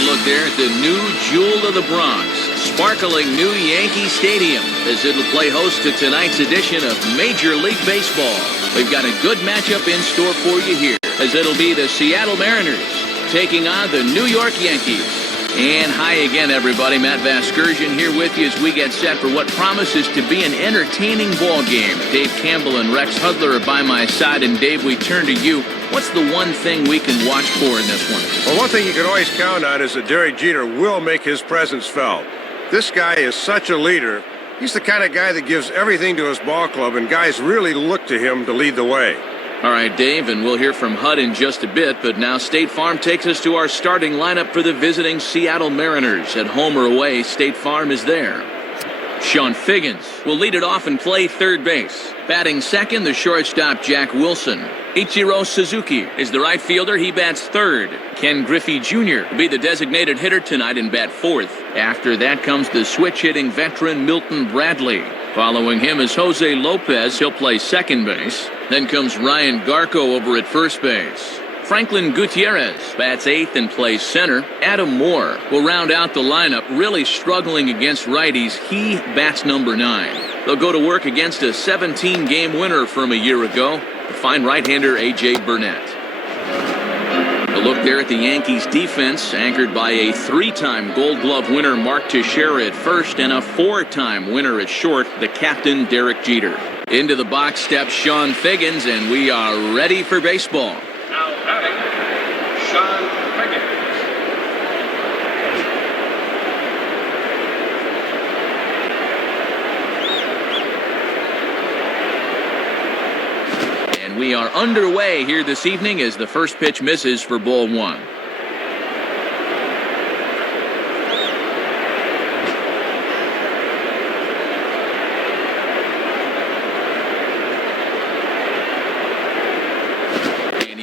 good look there at the new jewel of the Bronx, sparkling new Yankee Stadium, as it'll play host to tonight's edition of Major League Baseball. We've got a good matchup in store for you here, as it'll be the Seattle Mariners taking on the New York Yankees. And hi again, everybody. Matt Vasgersian here with you as we get set for what promises to be an entertaining ball game. Dave Campbell and Rex Hudler are by my side. And Dave, we turn to you. What's the one thing we can watch for in this one? Well, one thing you can always count on is that Derek Jeter will make his presence felt. This guy is such a leader. He's the kind of guy that gives everything to his ball club, and guys really look to him to lead the way. All right, Dave, and we'll hear from Hud in just a bit, but now State Farm takes us to our starting lineup for the visiting Seattle Mariners. At home or away, State Farm is there. Sean Figgins will lead it off and play third base. Batting second, the shortstop Jack Wilson. Ichiro Suzuki is the right fielder. He bats third. Ken Griffey Jr. will be the designated hitter tonight and bat fourth. After that comes the switch-hitting veteran Milton Bradley. Following him is Jose Lopez. He'll play second base. Then comes Ryan Garco over at first base. Franklin Gutierrez bats eighth and plays center. Adam Moore will round out the lineup, really struggling against righties. He bats number 9. They'll go to work against a 17-game winner from a year ago, the fine right-hander A.J. Burnett. A look there at the Yankees defense, anchored by a 3-time Gold Glove winner Mark Teixeira at first and a 4-time winner at short, the captain Derek Jeter. Into the box steps Sean Figgins, and we are ready for baseball. Now batting, Sean Figgins. And we are underway here this evening as the first pitch misses for ball 1.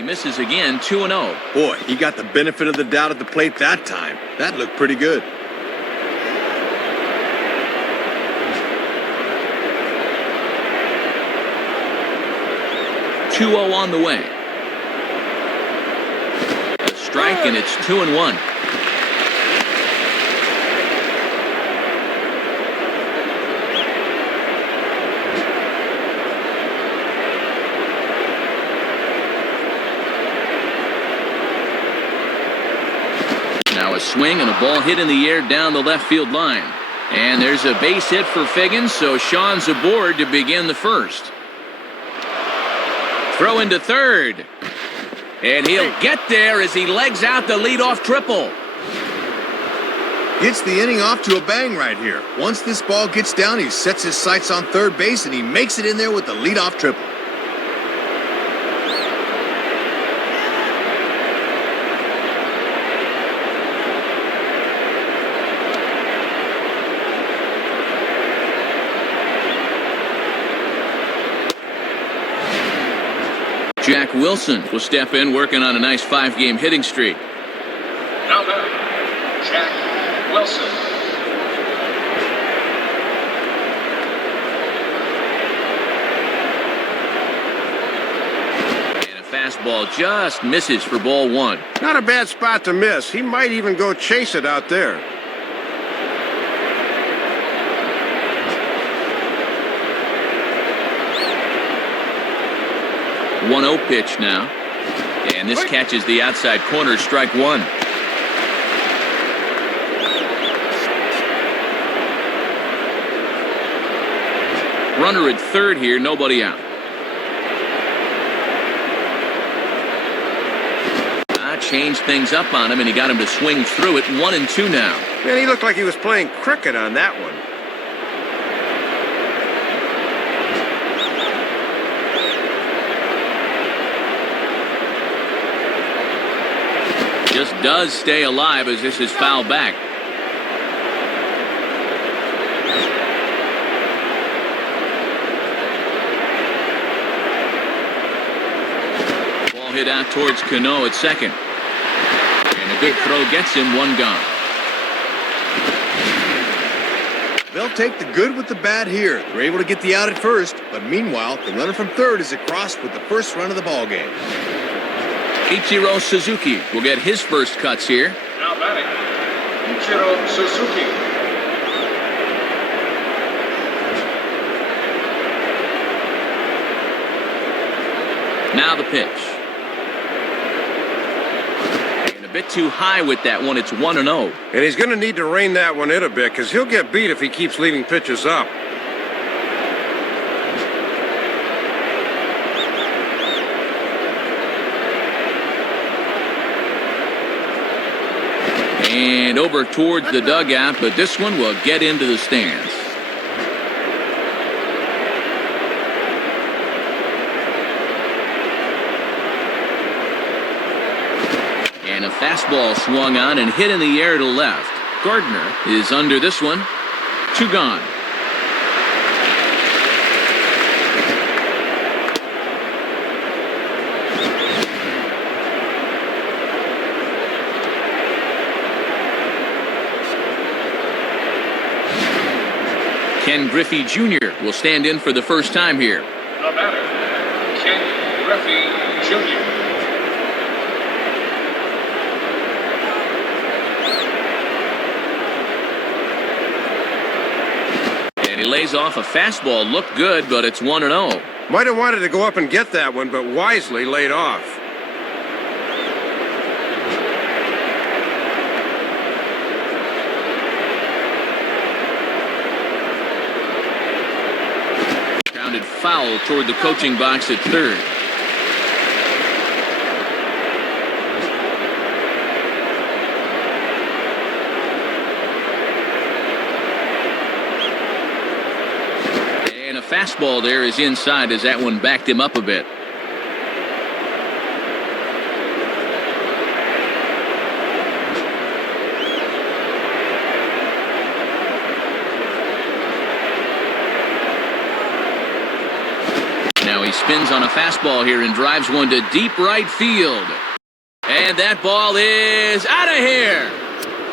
Misses again, 2-0. Boy, he got the benefit of the doubt at the plate that time. That looked pretty good. (2-0) on the way. A strike, and it's 2-1. Now a swing and a ball hit in the air down the left field line. And there's a base hit for Figgins, so Sean's aboard to begin the first. Throw into third. And he'll get there as he legs out the leadoff triple. Gets the inning off to a bang right here. Once this ball gets down, he sets his sights on third base, and he makes it in there with the leadoff triple. Jack Wilson will step in, working on a nice 5-game hitting streak. Now batting, Jack Wilson. And a fastball just misses for ball 1. Not a bad spot to miss. He might even go chase it out there. 1-0 pitch now. And this catches the outside corner, strike 1. Runner at third here, nobody out. Changed things up on him, and he got him to swing through it. 1-2 now. Man, he looked like he was playing cricket on that one. Just does stay alive as this is fouled back. Ball hit out towards Cano at second. And a good throw gets him, 1 gone. They'll take the good with the bad here. They're able to get the out at first, but meanwhile, the runner from third is across with the first run of the ball game. Ichiro Suzuki will get his first cuts here. Now batting, Ichiro Suzuki. Now the pitch. And a bit too high with that one. It's 1-0. And he's going to need to rein that one in a bit because he'll get beat if he keeps leaving pitches up. And over towards the dugout, but this one will get into the stands. And a fastball swung on and hit in the air to left. Gardner is under this one. 2 gone. Ken Griffey Jr. will stand in for the first time here. The batter, Ken Griffey Jr. And he lays off a fastball. Looked good, but it's 1-0. Might have wanted to go up and get that one, but wisely laid off. Foul toward the coaching box at third. And a fastball there is inside as that one backed him up a bit. Now he spins on a fastball here and drives one to deep right field. And that ball is out of here.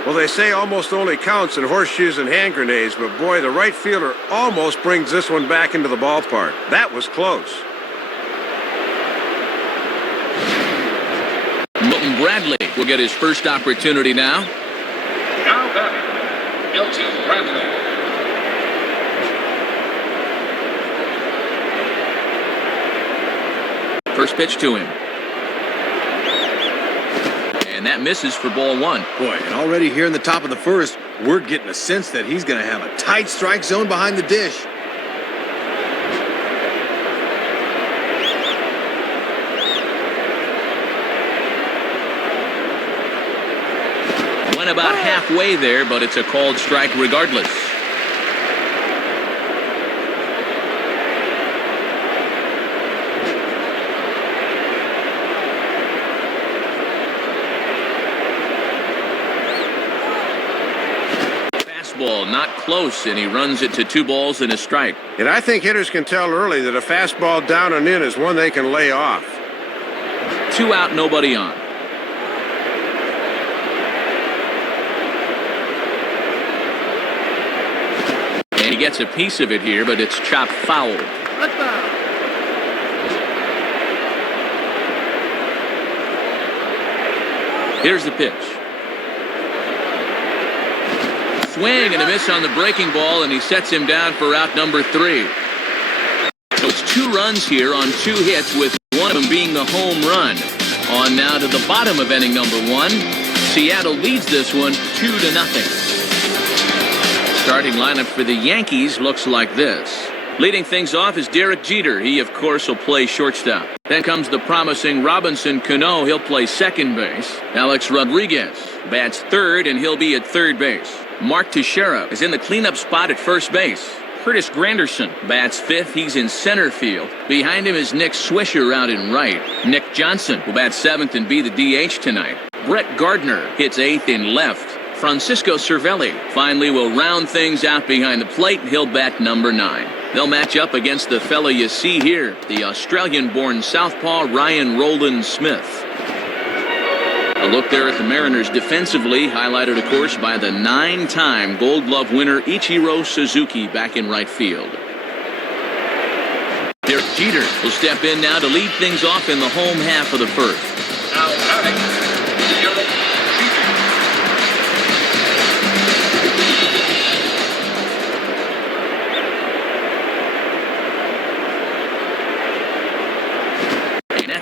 Well, they say almost only counts in horseshoes and hand grenades, but boy, the right fielder almost brings this one back into the ballpark. That was close. Milton Bradley will get his first opportunity now. Now batting, Milton Bradley. First pitch to him. And that misses for ball 1. Boy, and already here in the top of the first, we're getting a sense that he's going to have a tight strike zone behind the dish. Went about halfway there, but it's a called strike regardless. Fastball not close, and he runs it to 2 balls and a strike. And I think hitters can tell early that a fastball down and in is one they can lay off. 2 out, nobody on. And he gets a piece of it here, but it's chopped foul. Here's the pitch. Swing and a miss on the breaking ball, and he sets him down for out number 3. So it's 2 runs here on 2 hits, with one of them being the home run. On now to the bottom of inning number 1. Seattle leads this one 2-0. Starting lineup for the Yankees looks like this. Leading things off is Derek Jeter. He, of course, will play shortstop. Then comes the promising Robinson Cano. He'll play second base. Alex Rodriguez bats third, and he'll be at third base. Mark Teixeira is in the cleanup spot at first base. Curtis Granderson bats fifth. He's in center field. Behind him is Nick Swisher out in right. Nick Johnson will bat seventh and be the DH tonight. Brett Gardner hits eighth in left. Francisco Cervelli finally will round things out behind the plate. He'll bat number 9. They'll match up against the fella you see here, the Australian-born southpaw Ryan Roland Smith. A look there at the Mariners defensively, highlighted, of course, by the 9-time Gold Glove winner Ichiro Suzuki back in right field. Derek Jeter will step in now to lead things off in the home half of the first. Now batting, Derek Jeter.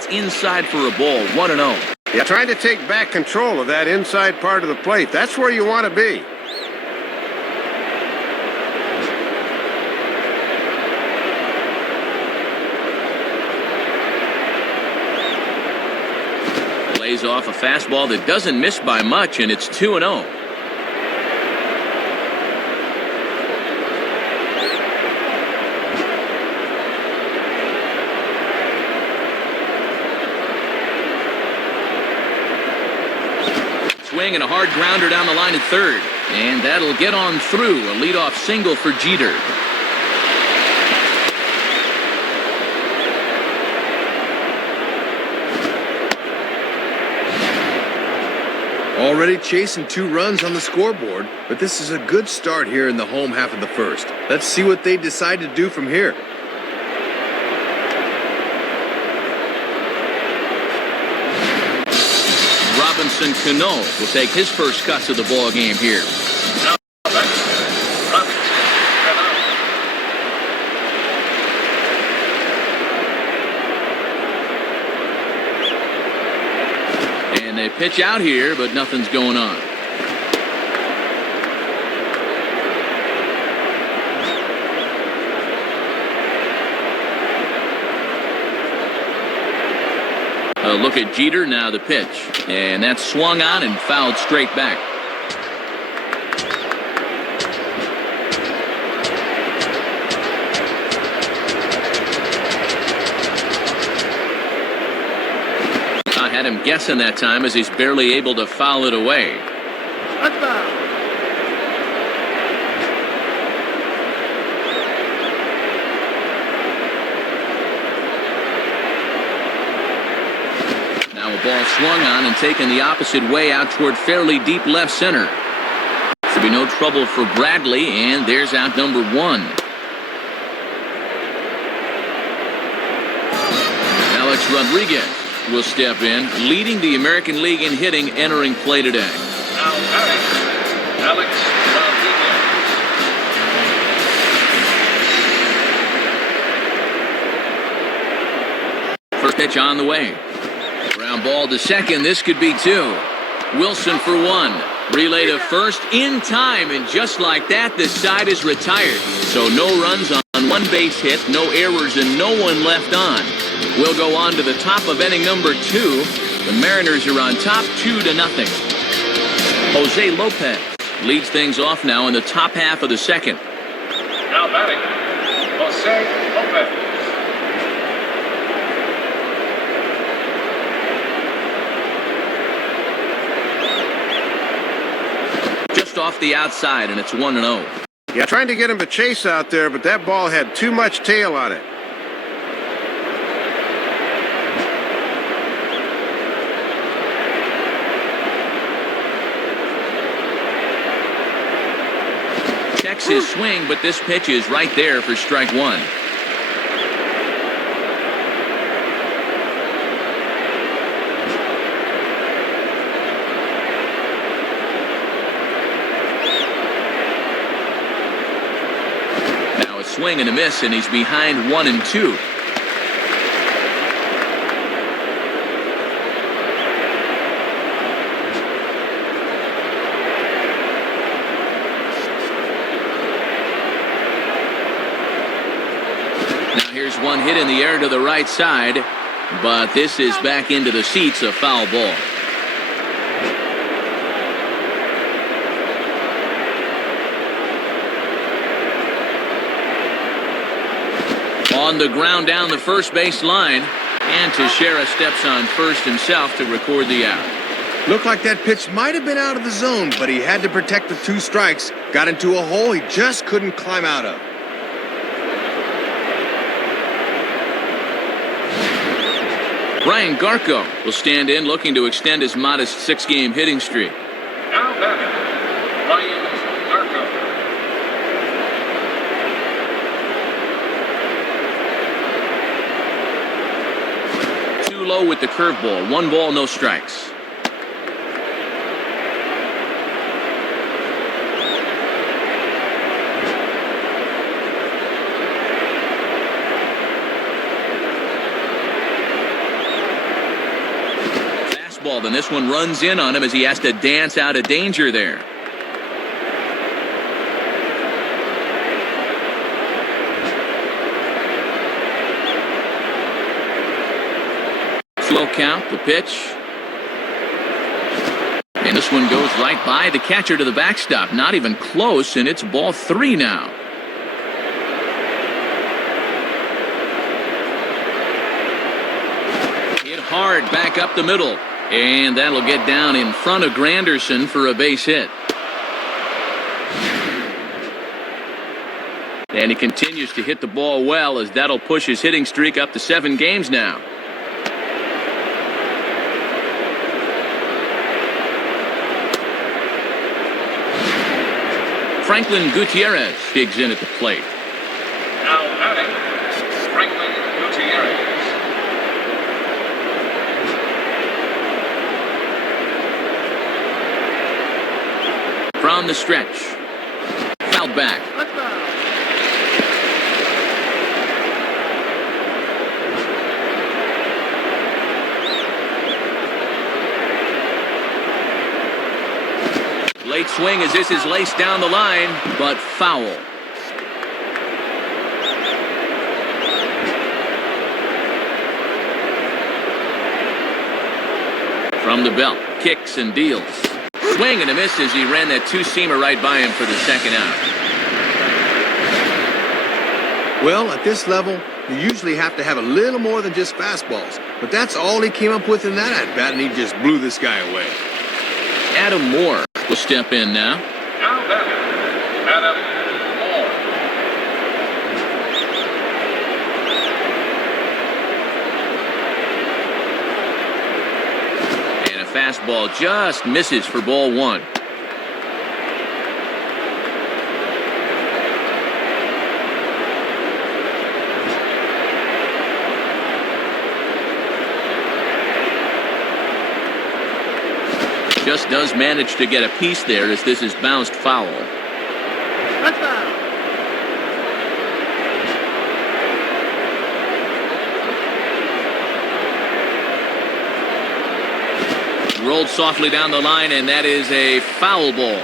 That's inside for a ball, 1-0. Yeah, trying to take back control of that inside part of the plate. That's where you want to be. Lays off a fastball that doesn't miss by much, and it's 2-0. Swing and a hard grounder down the line at third. And that'll get on through. A leadoff single for Jeter. Already chasing 2 runs on the scoreboard, but this is a good start here in the home half of the first. Let's see what they decide to do from here. Robinson Cano will take his first cuts of the ball game here. And they pitch out here, but nothing's going on. A look at Jeter, now the pitch. And that's swung on and fouled straight back. I had him guessing that time as he's barely able to foul it away. Ball swung on and taken the opposite way out toward fairly deep left center. Should be no trouble for Bradley, and there's out number 1. Alex Rodriguez will step in, leading the American League in hitting entering play today. Now Alex Rodriguez. First pitch on the way. Ground ball to second. This could be 2. Wilson for 1. Relay to first in time, and just like that, the side is retired. So no runs on 1 base hit, no errors, and no one left on. We'll go on to the top of inning number 2. The Mariners are on top 2-0. Jose Lopez leads things off now in the top half of the second. Now batting, Jose Lopez. Off the outside, and it's 1-0. Yeah, trying to get him to chase out there, but that ball had too much tail on it. Checks his swing, but this pitch is right there for strike 1. Swing and a miss, and he's behind 1-2. Now here's one hit in the air to the right side, but this is back into the seats, a foul ball. On the ground down the first base line, and Teixeira steps on first himself to record the out. Looked like that pitch might have been out of the zone, but he had to protect the 2 strikes. Got into a hole he just couldn't climb out of. Brian Garco will stand in, looking to extend his modest 6-game hitting streak. Now batting, Brian Garco. Low with the curveball. 1 ball, no strikes. fastball. Then this one runs in on him as he has to dance out of danger there. Slow count, the pitch. And this one goes right by the catcher to the backstop. Not even close, and it's ball 3 now. Hit hard back up the middle. And that'll get down in front of Granderson for a base hit. And he continues to hit the ball well, as that'll push his hitting streak up to 7 games now. Franklin Gutierrez digs in at the plate. Now batting, Franklin Gutierrez. From the stretch. Fouled back. Late swing as this is laced down the line, but foul. From the belt, kicks and deals. Swing and a miss as he ran that two-seamer right by him for the second out. Well, at this level, you usually have to have a little more than just fastballs. But that's all he came up with in that at-bat, and he just blew this guy away. Adam Moore will step in now. Now batting, Adam Moore. And a fastball just misses for ball 1. Just does manage to get a piece there as this is bounced foul. Rolled softly down the line, and that is a foul ball.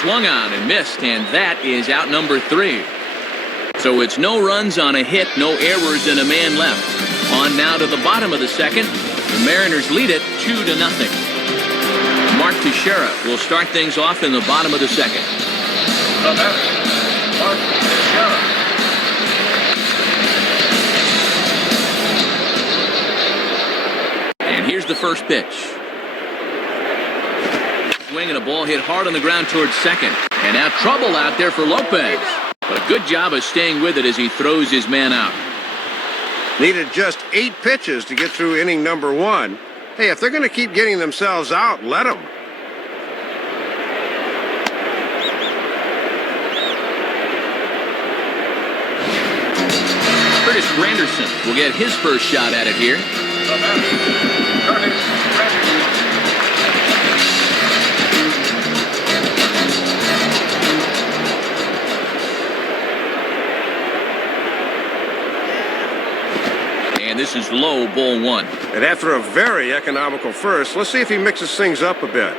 Swung on and missed, and that is out number 3. So it's no runs on a hit, no errors, and a man left. On now to the bottom of the second. The Mariners lead it 2-0. Mark Teixeira will start things off in the bottom of the second. The batter, Mark Teixeira. And here's the first pitch. Swing and a ball hit hard on the ground towards second. And now trouble out there for Lopez. But a good job of staying with it as he throws his man out. Needed just 8 pitches to get through inning number 1. Hey, if they're going to keep getting themselves out, let them. Curtis Granderson will get his first shot at it here. The batter, Curtis Granderson. And this is low, ball 1. And after a very economical first, let's see if he mixes things up a bit.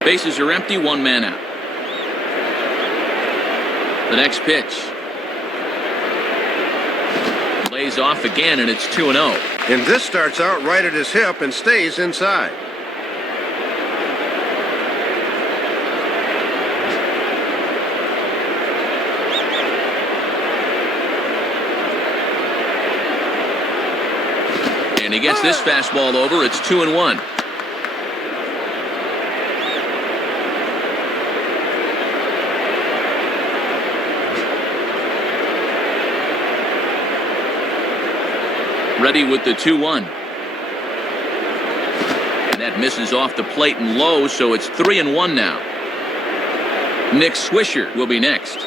Bases are empty, 1 man out. The next pitch. Lays off again, and it's 2-0. And this starts out right at his hip and stays inside. And he gets this fastball over. It's 2-1. Ready with the 2-1. And that misses off the plate and low, so it's 3-1 now. Nick Swisher will be next.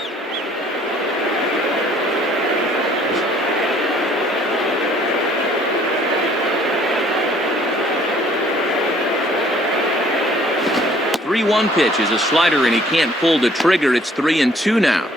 3-1 pitch is a slider, and he can't pull the trigger. It's 3-2 now.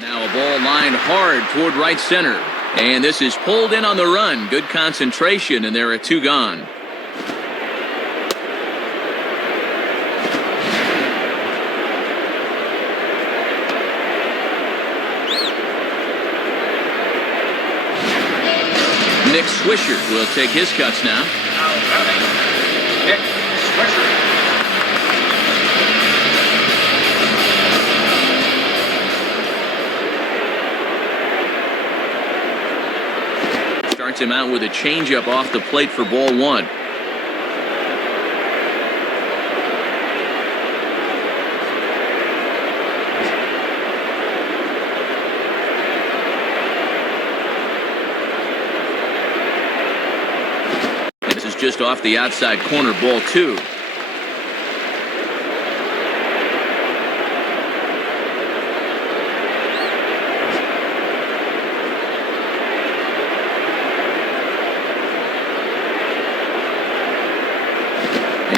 Now a ball lined hard toward right center. And this is pulled in on the run. Good concentration, and there are 2 gone. Nick Swisher will take his cuts now. Now batting, Nick Swisher. Starts him out with a changeup off the plate for ball 1. Just off the outside corner, ball 2.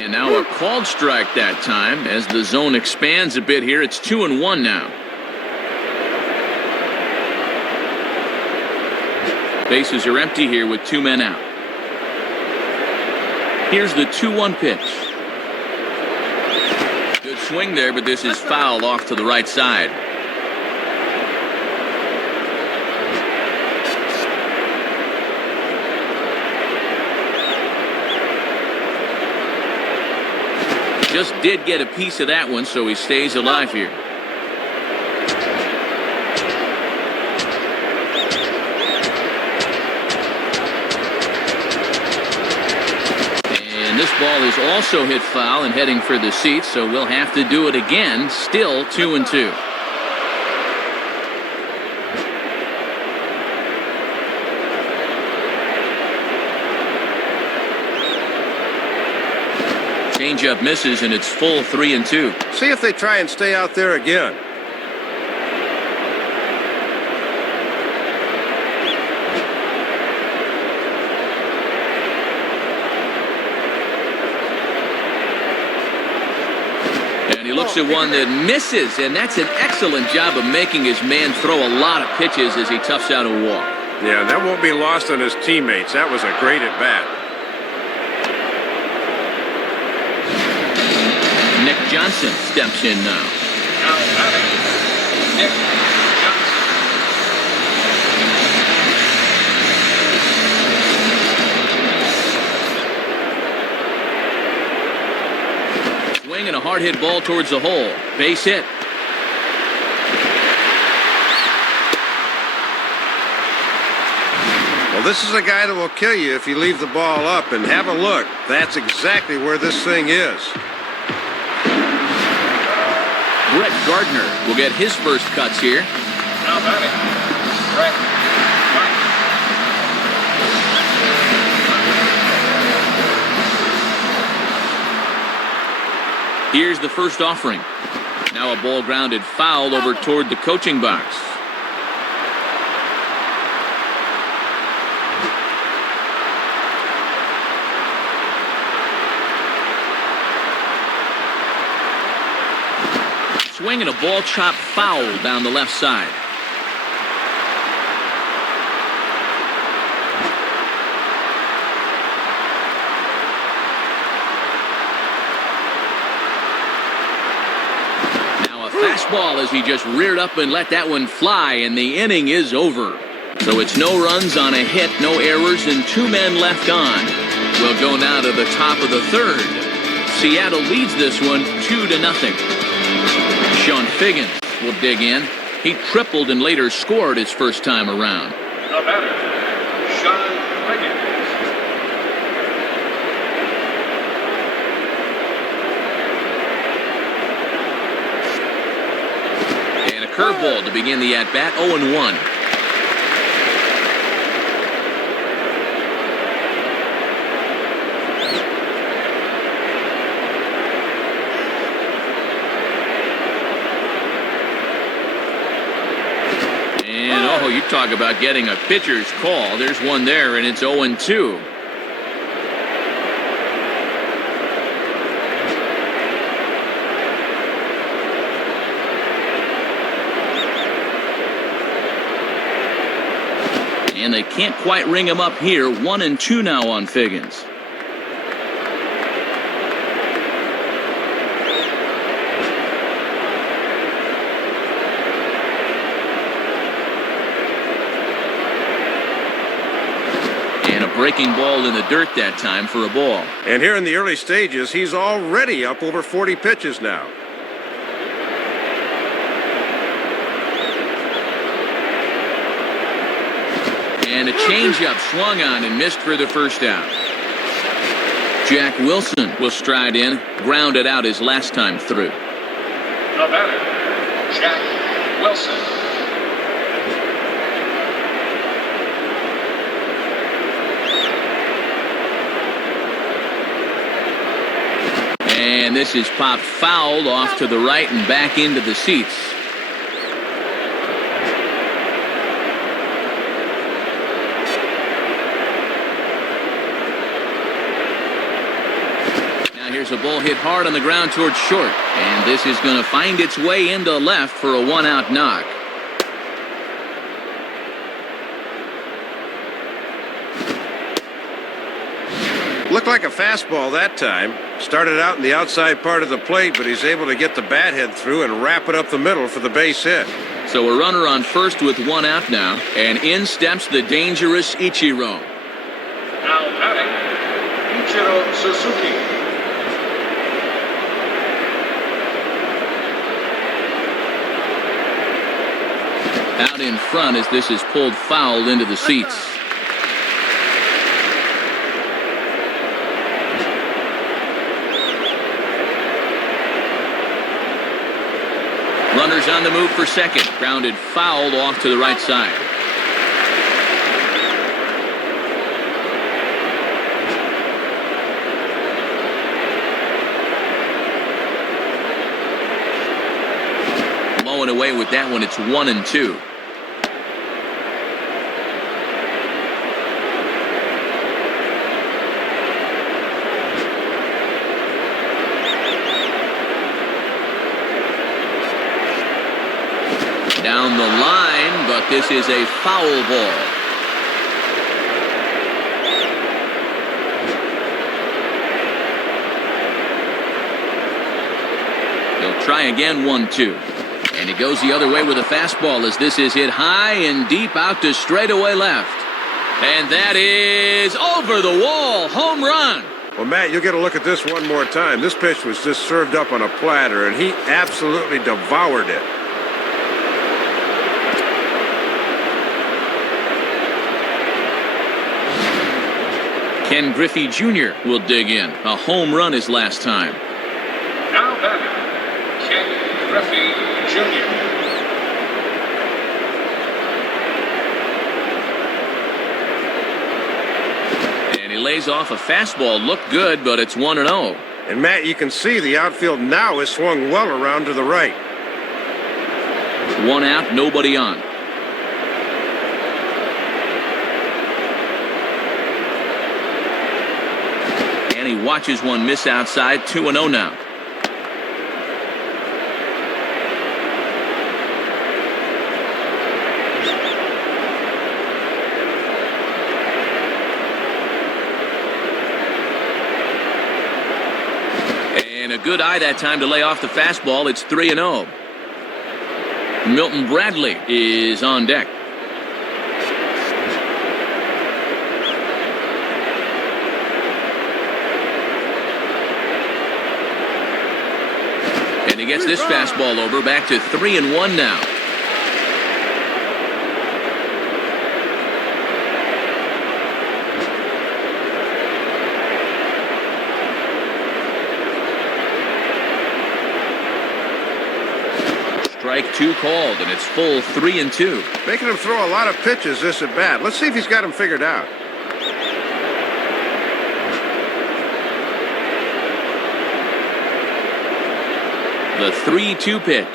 And now a called strike that time as the zone expands a bit here. It's 2-1 now. Bases are empty here with 2 men out. Here's the 2-1 pitch. Good swing there, but this is foul off to the right side. Just did get a piece of that one, so he stays alive here. This ball is also hit foul and heading for the seats, so we'll have to do it again. Still 2-2. Changeup misses, and it's full 3-2. See if they try and stay out there again. And he looks at one that misses, and that's an excellent job of making his man throw a lot of pitches as he toughs out a walk. Yeah, that won't be lost on his teammates. That was a great at-bat. Nick Johnson steps in now. Now batting, Nick Johnson. Swing and a hard hit ball towards the hole. Base hit. Well, this is a guy that will kill you if you leave the ball up. And have a look. That's exactly where this thing is. Brett Gardner will get his first cuts here. Now batting, Brett Gardner. Here's the first offering. Now a ball grounded foul over toward the coaching box. Swing and a ball chopped foul down the left side. Now a fastball as he just reared up and let that one fly, and the inning is over. So it's no runs on a hit, no errors, and 2 men left on. We'll go now to the top of the third. Seattle leads this one 2-0. Sean Figgins will dig in. He tripled and later scored his first time around. The batter, Sean Figgins. And a curveball to begin the at-bat, 0-1. Talk about getting a pitcher's call. There's one there, and it's 0-2. And they can't quite ring him up here. 1-2 now on Figgins. And a breaking ball in the dirt that time for a ball. And here in the early stages, he's already up over 40 pitches now. And a changeup swung on and missed for the first out. Jack Wilson will stride in, grounded out his last time through. The batter, Jack Wilson. And this is popped foul off to the right and back into the seats. Here's a ball hit hard on the ground towards short. And this is going to find its way into left for a 1-out knock. Looked like a fastball that time. Started out in the outside part of the plate, but he's able to get the bat head through and wrap it up the middle for the base hit. So a runner on first with 1 out now. And in steps the dangerous Ichiro. Now batting, Ichiro Suzuki. Out in front as this is pulled foul into the seats. Runners on the move for second. Grounded foul off to the right side. Blowing away with that one. It's 1-2. Down the line, but this is a foul ball. He'll try again, 1-2. And he goes the other way with a fastball as this is hit high and deep out to straightaway left. And that is over the wall. Home run. Well, Matt, you'll get a look at this one more time. This pitch was just served up on a platter, and he absolutely devoured it. Ken Griffey Jr. will dig in. A home run his last time. Now batting, Ken Griffey Jr. And he lays off a fastball. Looked good, but it's 1-0. And Matt, you can see the outfield now is swung well around to the right. 1 out, nobody on. And he watches one miss outside. 2-0 now. And a good eye that time to lay off the fastball. It's 3-0. Milton Bradley is on deck. And he gets this fastball over. Back to 3-1 now. Strike 2 called, and it's full 3-2. Making him throw a lot of pitches this at bat. Let's see if he's got him figured out. The 3-2 pitch.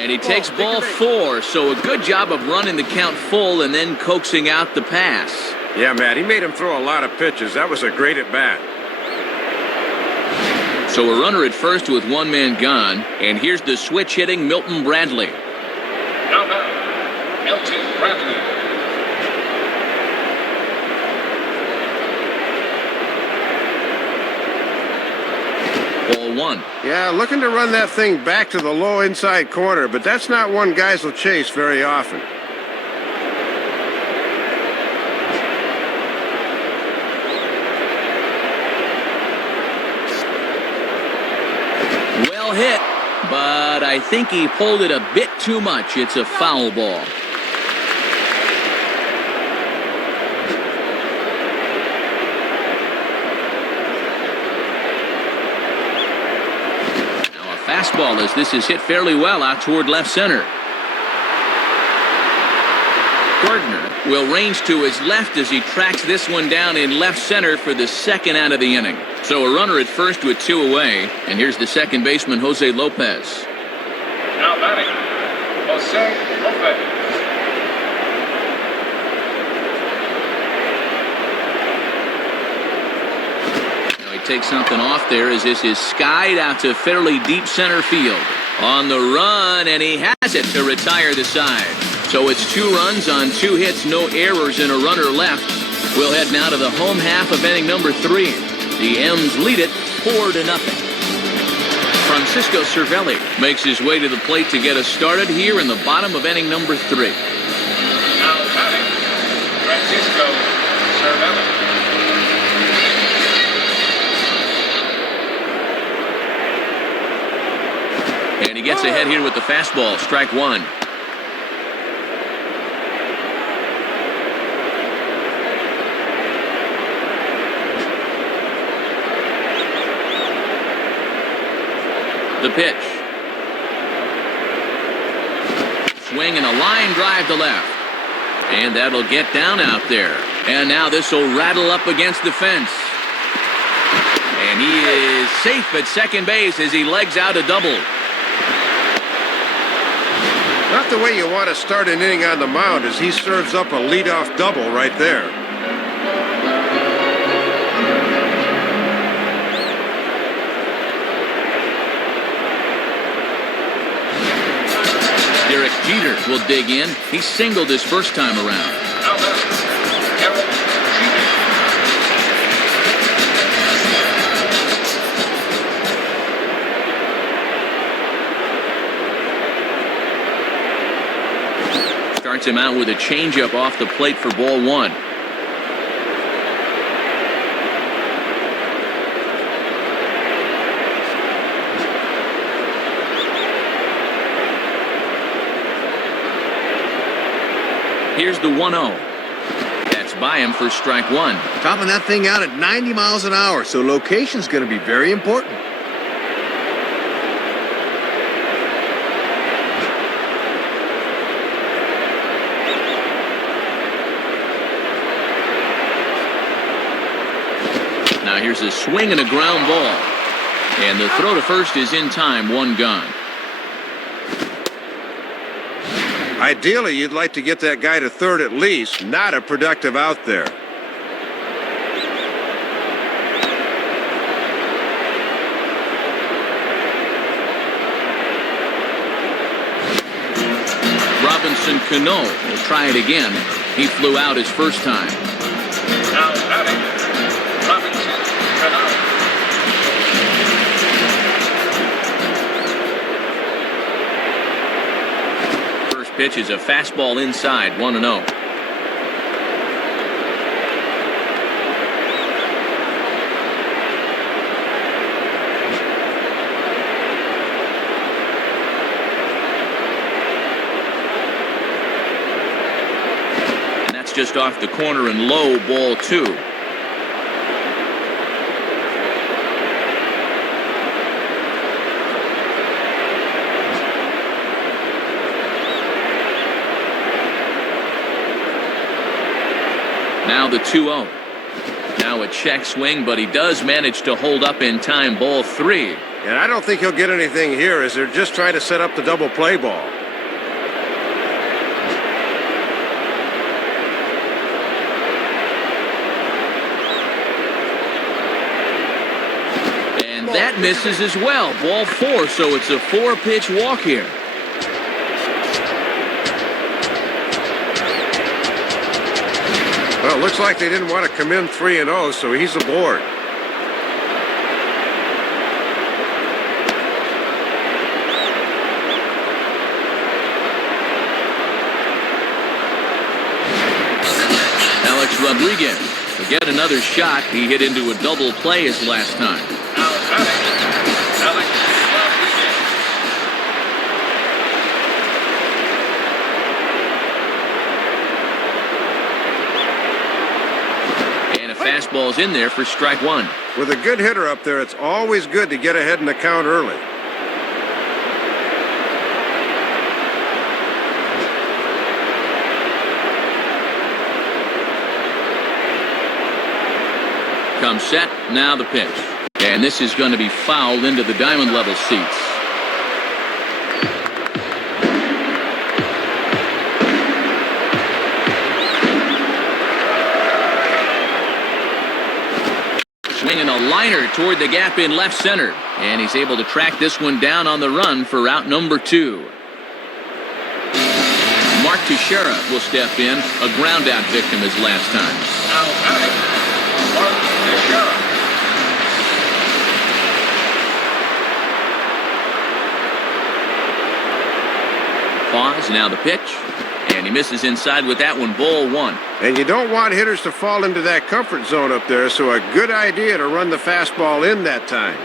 And And he takes ball 4, so a good job of running the count full and then coaxing out the pass. Yeah, Matt, he made him throw a lot of pitches. That was a great at-bat. So a runner at first with one man gone, and here's the switch-hitting Milton Bradley. Now batting, Milton Bradley. Ball 1. Yeah, looking to run that thing back to the low inside corner, but that's not one guys will chase very often. Well hit, but I think he pulled it a bit too much. It's a foul ball. Now a fastball as this is hit fairly well out toward left center. Gardner will range to his left as he tracks this one down in left center for the second out of the inning. So a runner at first with 2 away, and here's the second baseman, Jose Lopez. Now batting, Jose Lopez. Now he takes something off there as this is skied out to fairly deep center field. On the run, and he has it to retire the side. So it's 2 runs on 2 hits, no errors, and a runner left. We'll head now to the home half of inning number 3. The M's lead it 4-0. Francisco Cervelli makes his way to the plate to get us started here in the bottom of inning number 3. Now batting, Francisco Cervelli. And he gets ahead here with the fastball, strike 1. The pitch. Swing and a line drive to left. And that'll get down out there. And now this will rattle up against the fence. And he is safe at second base as he legs out a double. Not the way you want to start an inning on the mound as he serves up a leadoff double right there. Derek Jeter will dig in. He singled his first time around. Now batting, Derek Jeter. Starts him out with a changeup off the plate for ball 1. Here's the 1-0. That's by him for strike 1. Topping that thing out at 90 miles an hour, so location's going to be very important. Now here's a swing and a ground ball. And the throw to first is in time, 1 gone. Ideally, you'd like to get that guy to third at least, not a productive out there. Robinson Cano will try it again. He flew out his first time. Now batting, Robinson Cano. Pitch is a fastball inside, 1-0. And that's just off the corner and low, ball 2. Now the 2-0. Now a check swing, but he does manage to hold up in time, ball 3. And I don't think he'll get anything here as they're just trying to set up the double play ball. misses as well. Ball 4, so it's a 4-pitch walk here. Well, it looks like they didn't want to come in 3-0, so he's aboard. Alex Rodriguez will get another shot. He hit into a double play his last time. Now batting, Alex Rodriguez. And a fastball's in there for strike 1. With a good hitter up there, it's always good to get ahead in the count early. Comes set, now the pitch. And this is going to be fouled into the diamond level seats. Swinging a liner toward the gap in left center. And he's able to track this one down on the run for route number 2. Mark Teixeira will step in, a ground out victim his last time. Now batting, Mark Teixeira. Pause, now the pitch. And he misses inside with that one, ball 1. And you don't want hitters to fall into that comfort zone up there, so a good idea to run the fastball in that time.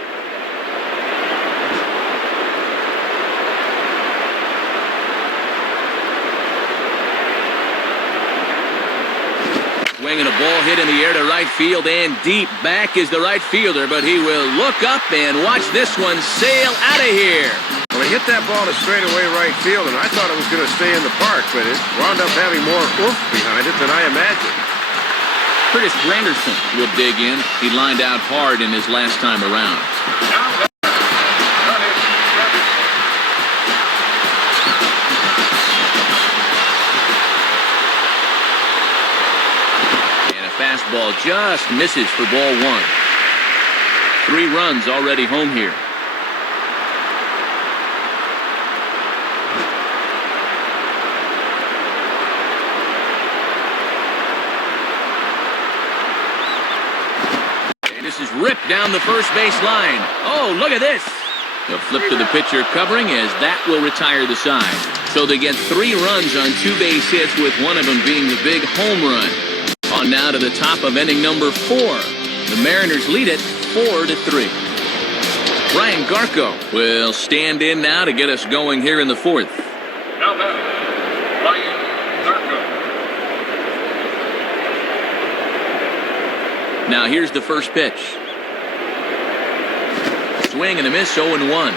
Swinging a ball hit in the air to right field and deep. Back is the right fielder, but he will look up and watch this one sail out of here. Well, he hit that ball to straightaway right field, and I thought it was going to stay in the park, but it wound up having more oomph behind it than I imagined. Curtis Granderson will dig in. He lined out hard in his last time around. Now batting, Curtis Granderson. And a fastball just misses for ball 1. 3 runs already home here. This is ripped down the first base line. Oh, look at this. A flip to the pitcher covering as that will retire the side. So they get 3 runs on 2 base hits, with one of them being the big home run. On now to the top of inning number 4. The Mariners lead it 4-3. Brian Garco will stand in now to get us going here in the 4th. Now batting, Brian Garco. Now here's the first pitch. Swing and a miss, 0-1.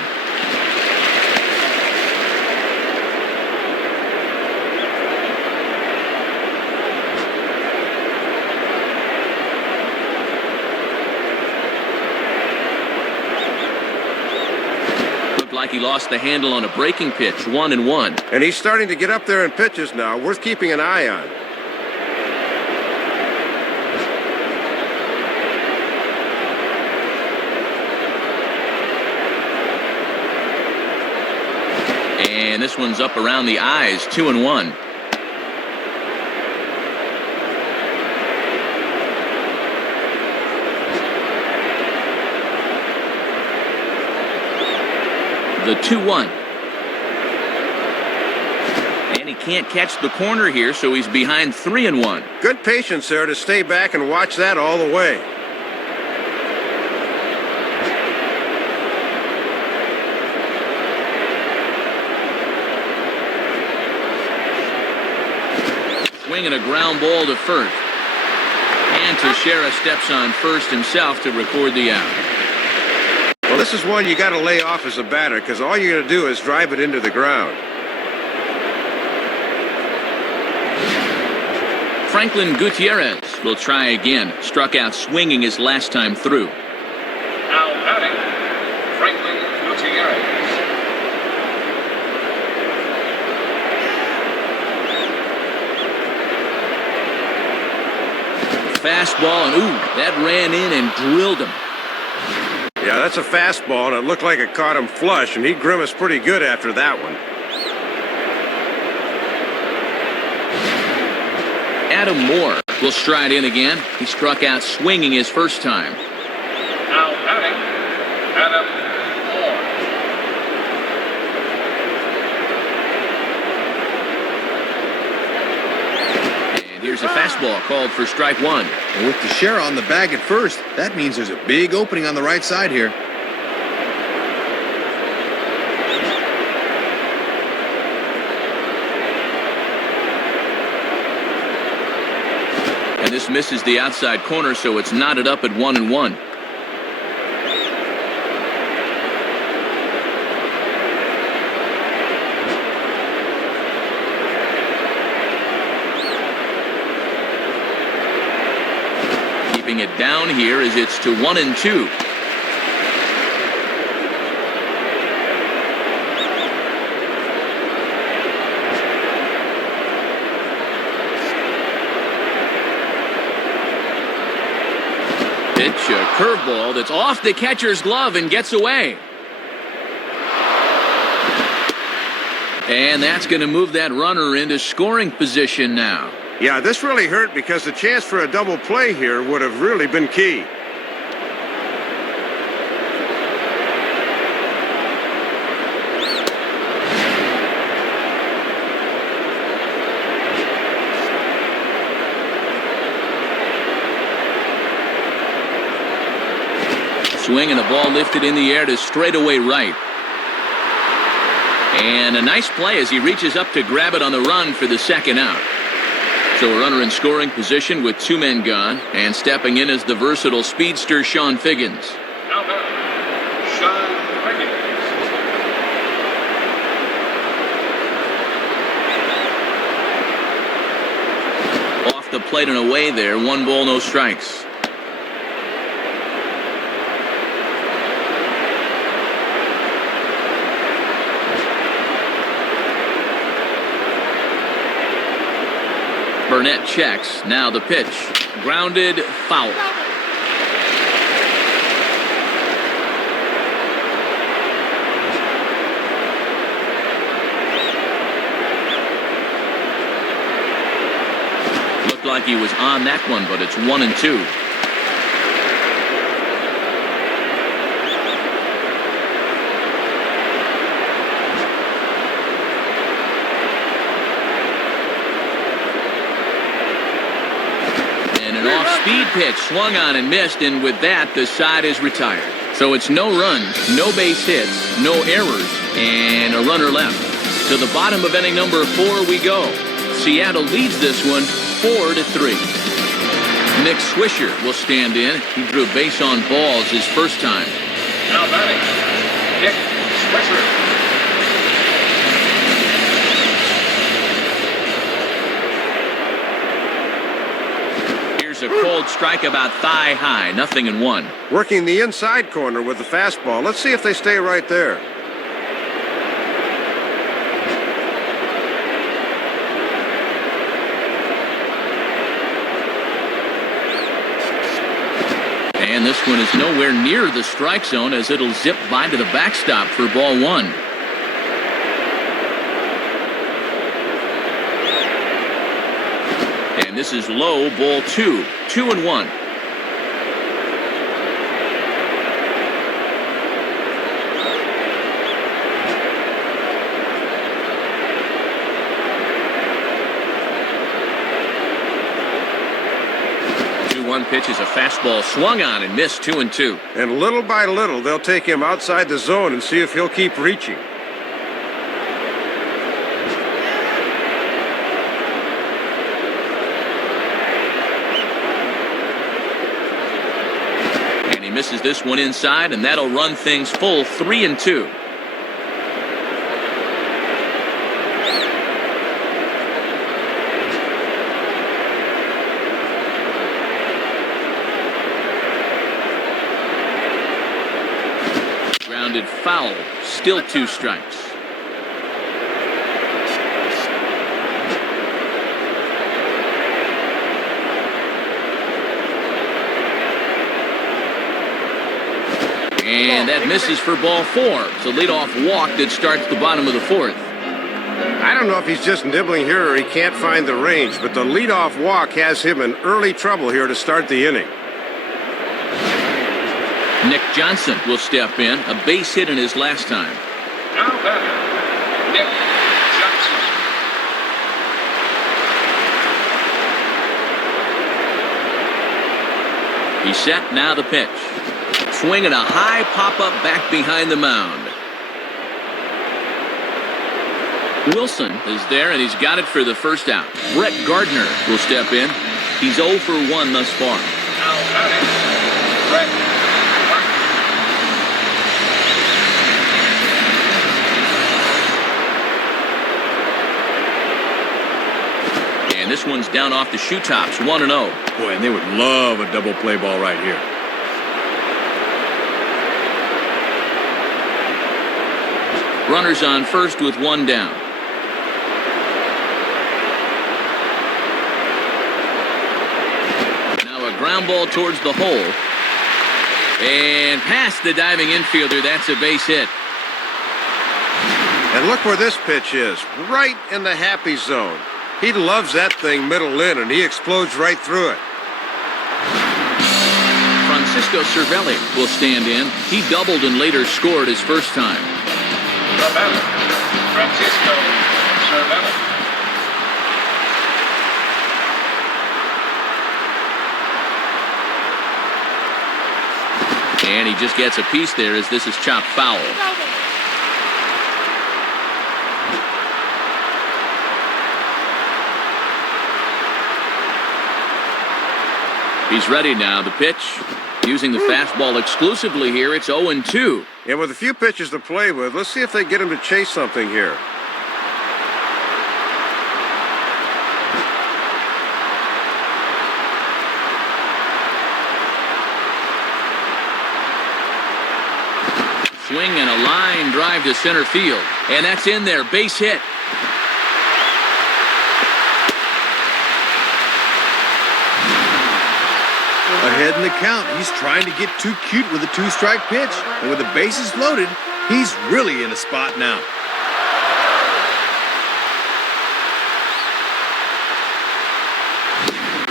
Looked like he lost the handle on a breaking pitch, 1-1. And he's starting to get up there in pitches now, worth keeping an eye on. And this one's up around the eyes, 2-1. The 2-1. And he can't catch the corner here, so he's behind 3-1. Good patience there to stay back and watch that all the way. Swinging a ground ball to first. And Teixeira steps on first himself to record the out. Well, this is one you got to lay off as a batter, because all you're going to do is drive it into the ground. Franklin Gutierrez will try again. Struck out swinging his last time through. Now batting, Franklin Gutierrez. Fastball, and ooh, that ran in and drilled him. Yeah, that's a fastball, and it looked like it caught him flush, and he grimaced pretty good after that one. Adam Moore will stride in again. He struck out swinging his first time. Now batting, Adam Moore. And here's a fastball called for strike one. And with Teixeira on the bag at first, that means there's a big opening on the right side here. And this misses the outside corner, so it's knotted up at 1-1. Keeping it down here as it's to 1-2. Pitch, a curveball that's off the catcher's glove and gets away. And that's going to move that runner into scoring position now. Yeah, this really hurt because the chance for a double play here would have really been key. Swing and the ball lifted in the air to straightaway right. And a nice play as he reaches up to grab it on the run for the second out. So a runner in scoring position with two men gone, and stepping in is the versatile speedster Sean Figgins. Now batting, Sean Figgins. Off the plate and away there, 1 ball, no strikes. Burnett checks. Now the pitch. Grounded, foul. Looked like he was on that one, but it's 1-2. Speed pitch swung on and missed, and with that, the side is retired. So it's no runs, no base hits, no errors, and a runner left. To the bottom of inning number 4 we go. Seattle leads this one 4-3. Nick Swisher will stand in. He drew base on balls his first time. Now batting, Nick Swisher. A cold strike about thigh high, 0-1. Working the inside corner with the fastball. Let's see if they stay right there. And this one is nowhere near the strike zone as it'll zip by to the backstop for ball 1. This is low, ball 2, 2-1. Pitch is a fastball swung on and missed, 2-2. And little by little, they'll take him outside the zone and see if he'll keep reaching. Misses this one inside, and that'll run things full 3-2. Grounded foul, still 2 strikes. And that misses for ball 4. It's a leadoff walk that starts the bottom of the 4th. I don't know if he's just nibbling here or he can't find the range, but the leadoff walk has him in early trouble here to start the inning. Nick Johnson will step in, a base hit in his last time. Now batter, Nick Johnson. He's set, now the pitch. Swinging a high pop-up back behind the mound. Wilson is there, and he's got it for the first out. Brett Gardner will step in. He's 0 for 1 thus far. Now batting, Brett Gardner. And this one's down off the shoe tops, 1-0. Boy, and they would love a double play ball right here. Runners on first with 1 down. Ground ball towards the hole. And past the diving infielder. That's a base hit. And look where this pitch is. Right in the happy zone. He loves that thing middle in, and he explodes right through it. Francisco Cervelli will stand in. He doubled and later scored his first time. The batter, Francisco Cervelli. And he just gets a piece there as this is chopped foul. He's ready now. The pitch, using the fastball exclusively here. It's 0-2. And with a few pitches to play with, let's see if they get him to chase something here. Swing and a line drive to center field. And that's in there. Base hit. Ahead in the count. He's trying to get too cute with a 2-strike pitch. And with the bases loaded, he's really in a spot now.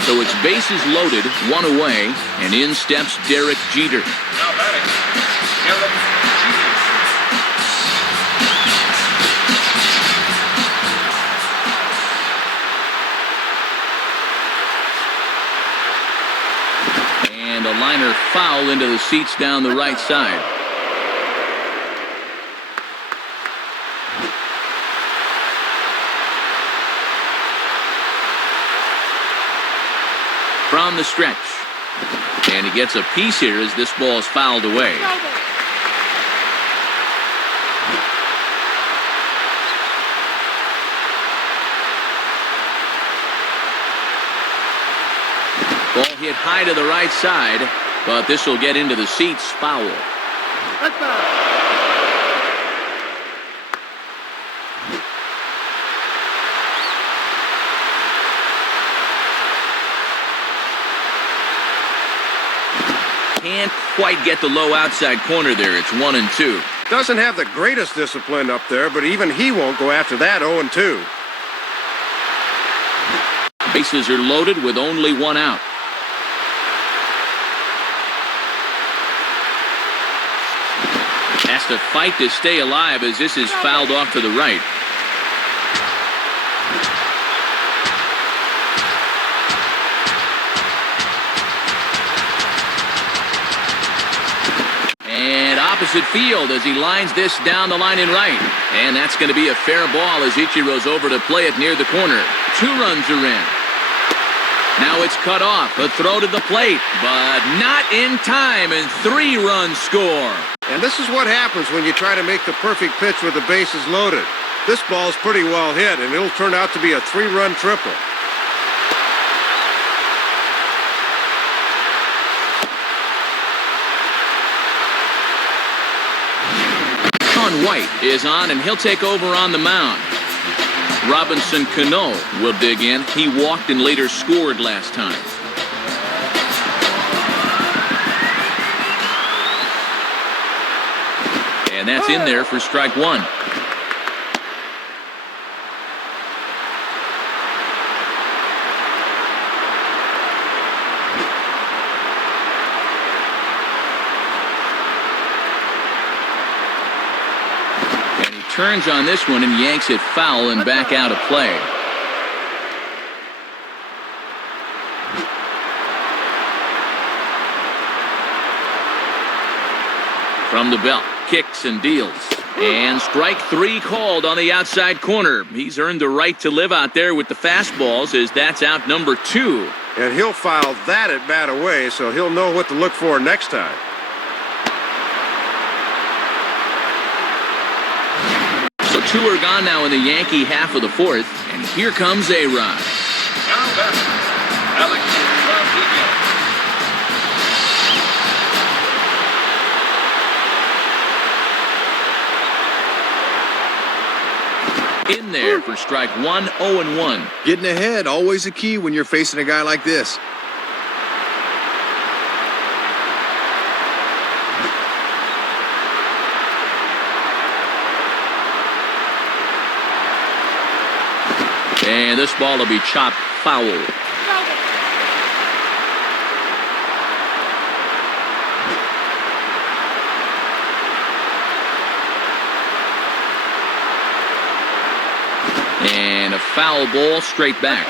So it's bases loaded, 1 away, and in steps Derek Jeter. Now batting, Derek Jeter. And a liner foul into the seats down the right side. From the stretch. And he gets a piece here as this ball is fouled away. Ball hit high to the right side, but this will get into the seats, foul. Can't quite get the low outside corner there. It's 1-2. Doesn't have the greatest discipline up there, but even he won't go after that 0-2. Bases are loaded with only 1 out. Has to fight to stay alive as this is fouled off to the right. And opposite field as he lines this down the line in right. And that's going to be a fair ball as Ichiro's over to play it near the corner. 2 runs are in. Now it's cut off, a throw to the plate, but not in time, and 3 runs score. And this is what happens when you try to make the perfect pitch with the bases loaded. This ball's pretty well hit, and it'll turn out to be a 3-run triple. Sean White is on, and he'll take over on the mound. Robinson Cano will dig in. He walked and later scored last time. And that's in there for strike one. And he turns on this one and yanks it foul and back out of play. From the belt, kicks and deals. And strike three called on the outside corner. He's earned the right to live out there with the fastballs, as that's out number two. And he'll file that at bat away, so he'll know what to look for next time. So two are gone now in the Yankee half of the fourth, and here comes A-Rod. Now batting, Alex Rodriguez. In there for strike one, 0-1. Getting ahead, always a key when you're facing a guy like this. And this ball will be chopped foul. And a foul ball straight back.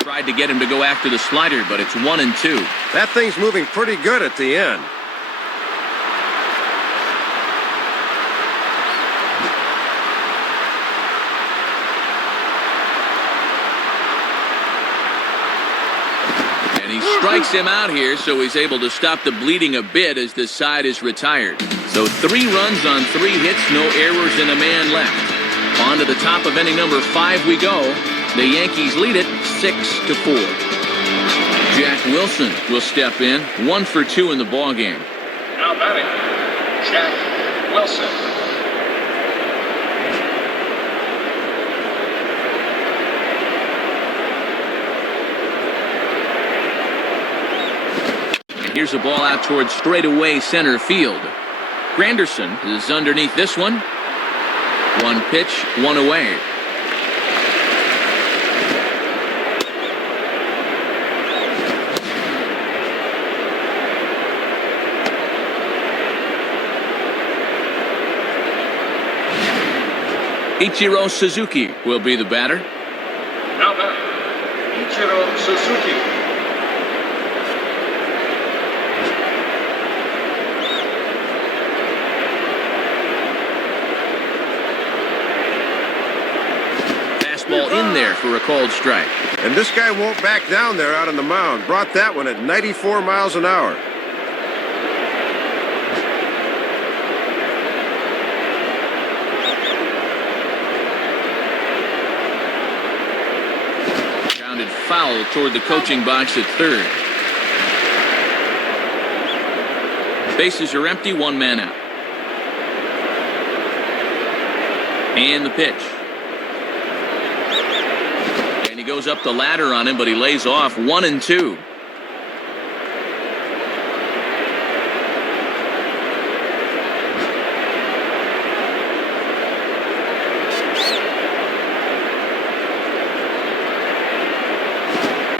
Tried to get him to go after the slider, but it's 1-2. That thing's moving pretty good at the end. And he strikes him out here, so he's able to stop the bleeding a bit as this side is retired. So 3 runs on 3 hits, no errors, and a man left. On to the top of inning number 5 we go. The Yankees lead it 6-4. Jack Wilson will step in, 1 for 2 in the ballgame. Now batting, Jack Wilson. Here's a ball out towards straightaway center field. Granderson is underneath this one. 1 pitch, 1 away. Ichiro Suzuki will be the batter. Now batting, Ichiro Suzuki. Fastball in there for a called strike. And this guy won't back down there out on the mound. Brought that one at 94 miles an hour. Grounded foul toward the coaching box at third. Bases are empty, 1 man out. And the pitch. And he goes up the ladder on him, but he lays off 1-2.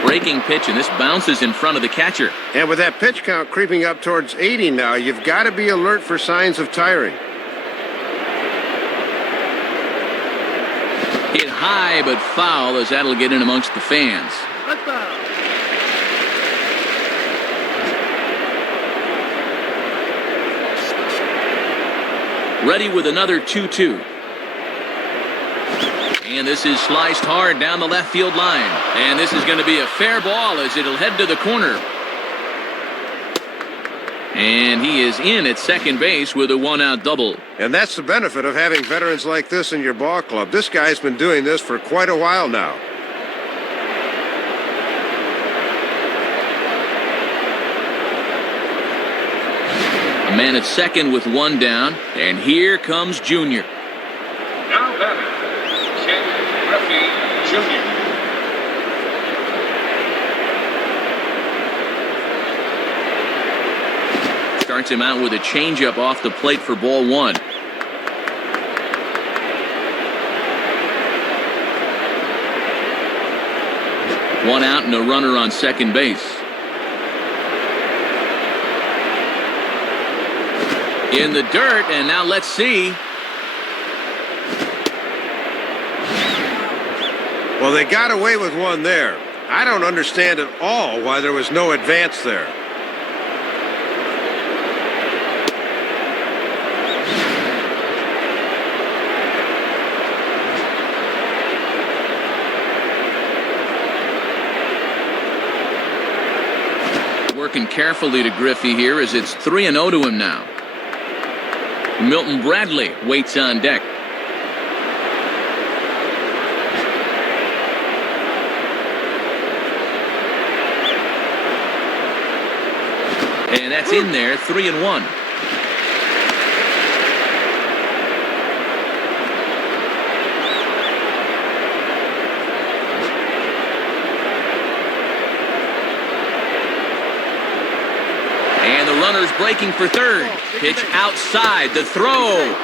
Breaking pitch, and this bounces in front of the catcher. And with that pitch count creeping up towards 80 now, you've got to be alert for signs of tiring. Hit high but foul, as that'll get in amongst the fans. Ready with another 2-2. And this is sliced hard down the left field line. And this is going to be a fair ball as it'll head to the corner. And he is in at second base with a 1-out double. And that's the benefit of having veterans like this in your ball club. This guy's been doing this for quite a while now. A man at second with 1 down. And here comes Junior. Now batting, Ken Griffey Jr. Jr. Starts him out with a changeup off the plate for ball one. One out and a runner on second base. In the dirt, and now let's see. Well, they got away with one there. I don't understand at all why there was no advance there. Working carefully to Griffey here as it's 3-0 to him now. Milton Bradley waits on deck. And that's in there, 3-1. And the runner's breaking for third. Pitch outside, the throw.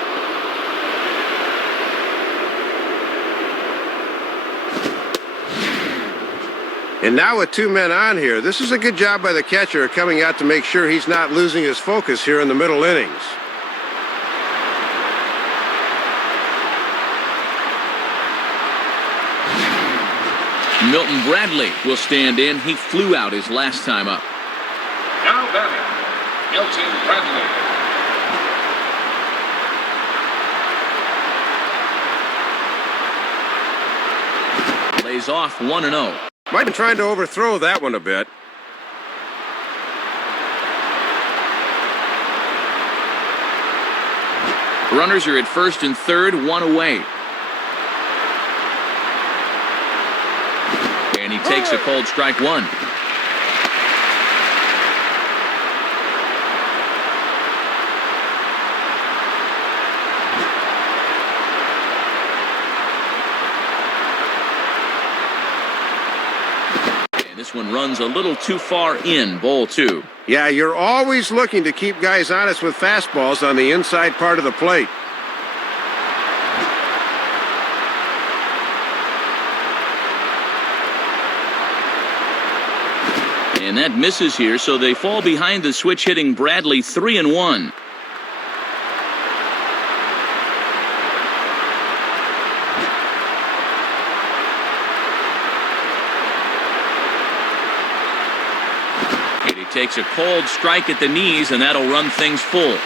And now with two men on here, this is a good job by the catcher coming out to make sure he's not losing his focus here in the middle innings. Milton Bradley will stand in. He flew out his last time up. Now batting, Milton Bradley. Lays off 1-0. Might have been trying to overthrow that one a bit. Runners are at first and third, one away. And he takes a cold strike one. This one runs a little too far in, ball two. Yeah, you're always looking to keep guys honest with fastballs on the inside part of the plate. And that misses here, so they fall behind the switch hitting Bradley 3-1. Takes a cold strike at the knees, and that'll run things full.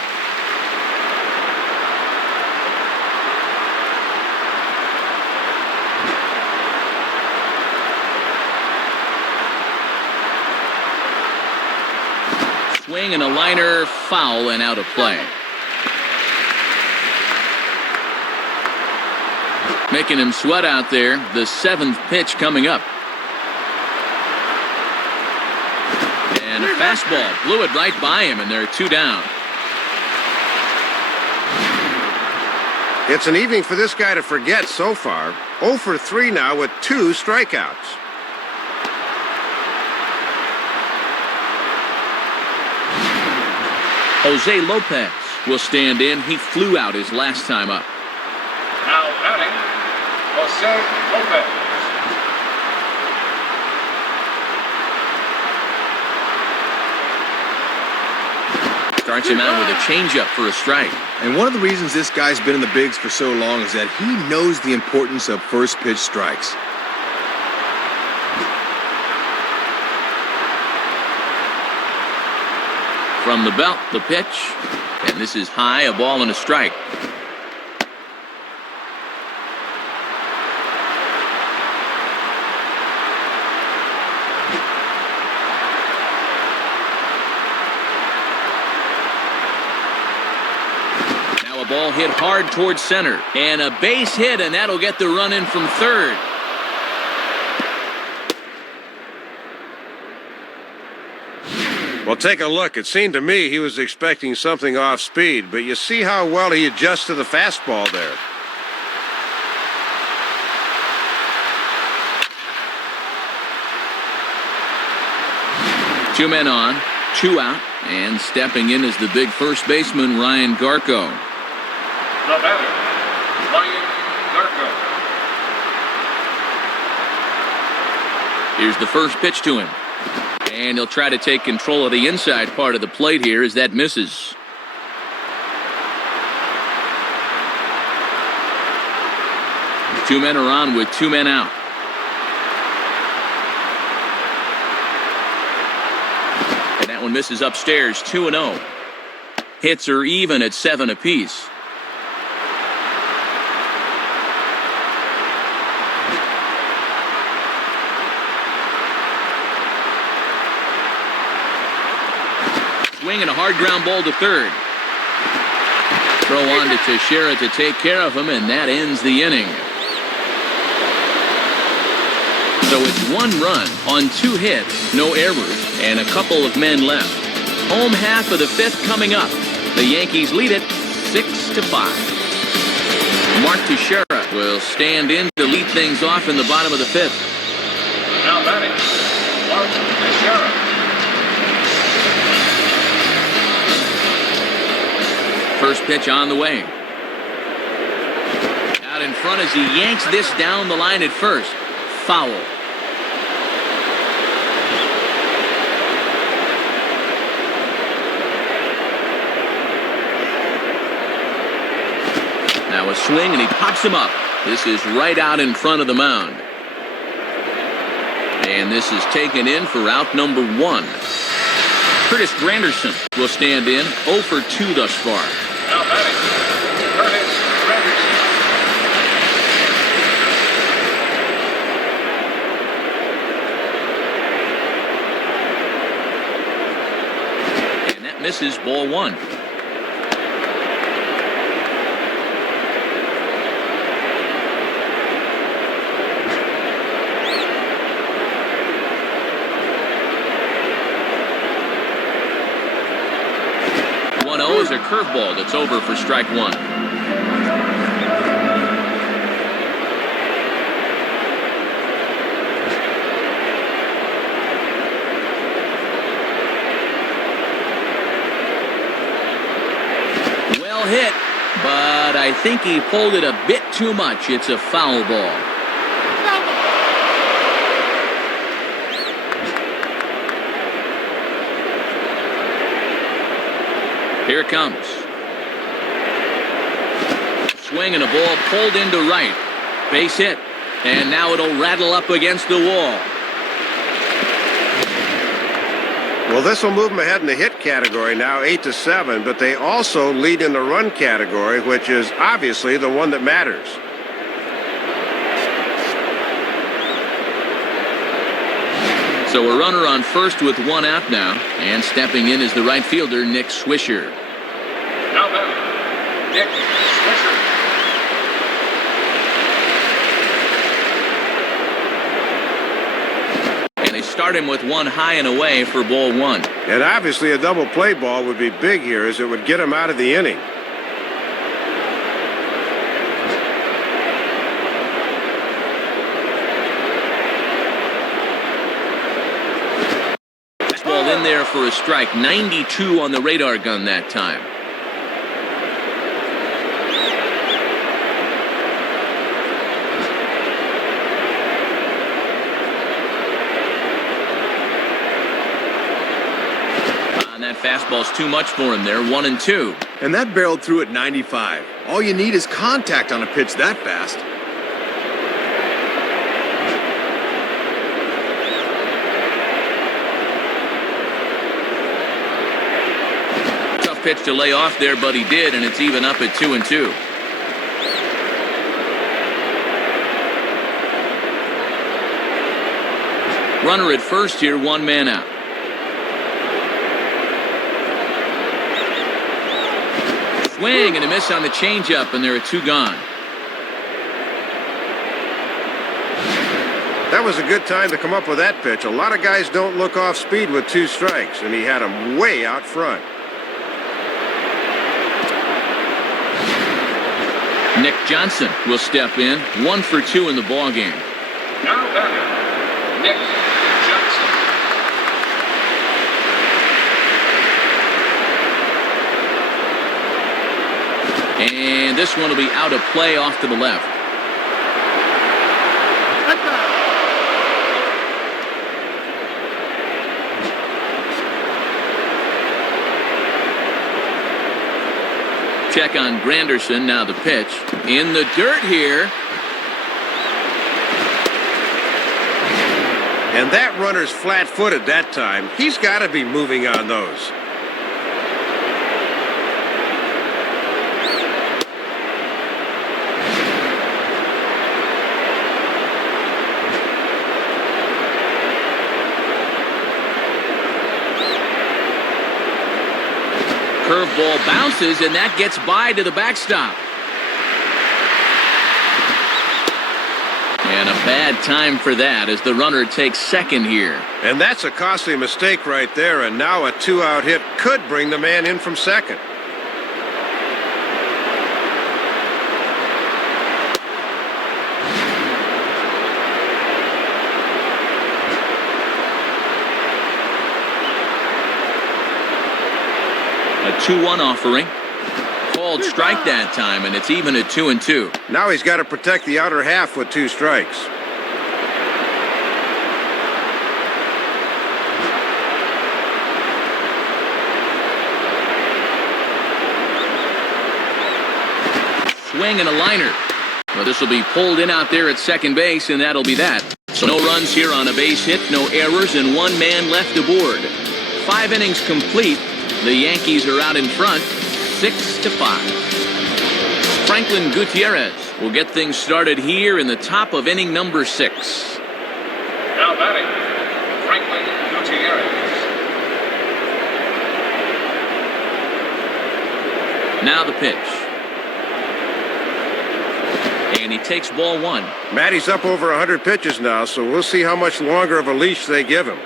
Swing and a liner, foul and out of play. Making him sweat out there, the seventh pitch coming up. And a fastball blew it right by him, and they're two down. It's an evening for this guy to forget so far. 0 for 3 now with 2 strikeouts. Jose Lopez will stand in. He flew out his last time up. Now batting, Jose Lopez. Starts him out with a changeup for a strike. And one of the reasons this guy's been in the bigs for so long is that he knows the importance of first pitch strikes. From the belt, the pitch. And this is high, a ball and a strike. Ball hit hard towards center, and a base hit, and that'll get the run in from third. Well, take a look. It seemed to me he was expecting something off speed, but you see how well he adjusts to the fastball there. Two men on, two out, and stepping in is the big first baseman, Ryan Garco. The batter, Ryan Garco. Here's the first pitch to him. And he'll try to take control of the inside part of the plate here as that misses. Two men are on with two men out. And that one misses upstairs, 2-0. Hits are even at 7 apiece. Swing and a hard ground ball to third. Throw on to Teixeira to take care of him, and that ends the inning. So it's 1 run on 2 hits, no errors, and a couple of men left. Home half of the 5th coming up. The Yankees lead it 6-5. Mark Teixeira will stand in to lead things off in the bottom of the 5th. Now batting, Mark Teixeira. First pitch on the way. Out in front as he yanks this down the line at first. Foul. Now a swing and he pops him up. This is right out in front of the mound. And this is taken in for out number 1. Curtis Granderson will stand in, 0 for 2 thus far. Now batting, Curtis Granderson. And that misses, ball 1. Is a curveball that's over for strike 1. Well hit, but I think he pulled it a bit too much. It's a foul ball. Here it comes. Swing and a ball pulled into right. Base hit. And now it'll rattle up against the wall. Well, this will move them ahead in the hit category now, 8-7, but they also lead in the run category, which is obviously the one that matters. So a runner on first with 1 out now, and stepping in is the right fielder, Nick Swisher. Now batting, Nick Swisher. And they start him with 1 high and away for ball 1. And obviously a double play ball would be big here, as it would get him out of the inning. Ball in there for a strike. 92 on the radar gun that time. And that fastball's too much for him there. 1-2. And that barreled through at 95. All you need is contact on a pitch that fast. Pitch to lay off there, but he did, and it's even up at 2-2. Runner at first here, 1 man out. Swing and a miss on the changeup, and there are 2 gone. That was a good time to come up with that pitch. A lot of guys don't look off speed with 2 strikes, and he had him way out front. Nick Johnson will step in, 1 for 2 in the ballgame. Now batting, Nick Johnson. And this one will be out of play off to the left. Check on Granderson, now the pitch. In the dirt here. And that runner's flat-footed that time. He's got to be moving on those. Curveball bounces, and that gets by to the backstop. And a bad time for that as the runner takes second here. And that's a costly mistake right there, and now a two-out hit could bring the man in from second. A 2-1 offering. Called strike that time, and it's even at 2-2. Now he's got to protect the outer half with 2 strikes. Swing and a liner. Well, this will be pulled in out there at second base, and that'll be that. So no runs here on a base hit, no errors, and 1 man left aboard. 5 innings complete. The Yankees are out in front, 6-5. Franklin Gutierrez will get things started here in the top of inning number 6. Now batting, Franklin Gutierrez. Now the pitch. And he takes ball 1. Matty's up over 100 pitches now, so we'll see how much longer of a leash they give him.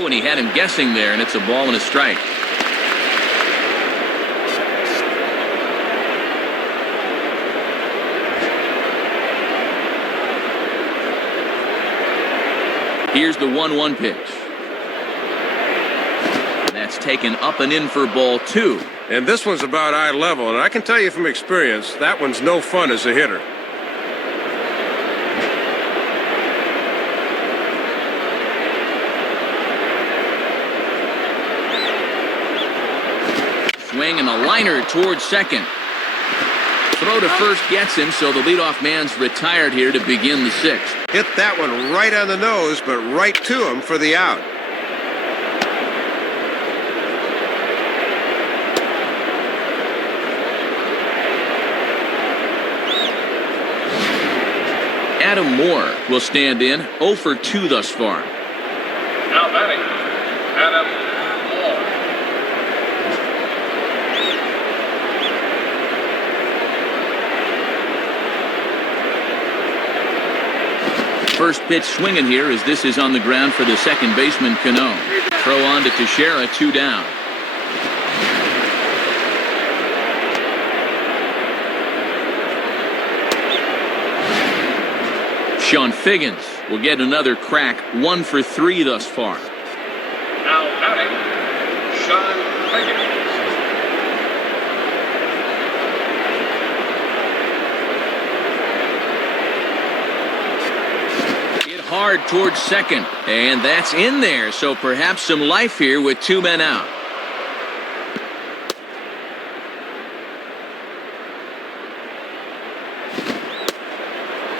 And he had him guessing there, and it's a ball and a strike. Here's the 1-1 pitch. That's taken up and in for ball 2. And this one's about eye level, and I can tell you from experience, that one's no fun as a hitter. Swing and a liner towards second. Throw to first gets him, so the leadoff man's retired here to begin the 6th. Hit that one right on the nose, but right to him for the out. Adam Moore will stand in, 0 for 2 thus far. Now batting, Adam Moore. First pitch swinging here as this is on the ground for the second baseman, Cano. Throw on to Teixeira, 2 down. Sean Figgins will get another crack, 1 for 3 thus far. Now batting, Sean Figgins. Hard towards second, and that's in there, so perhaps some life here with 2 men out.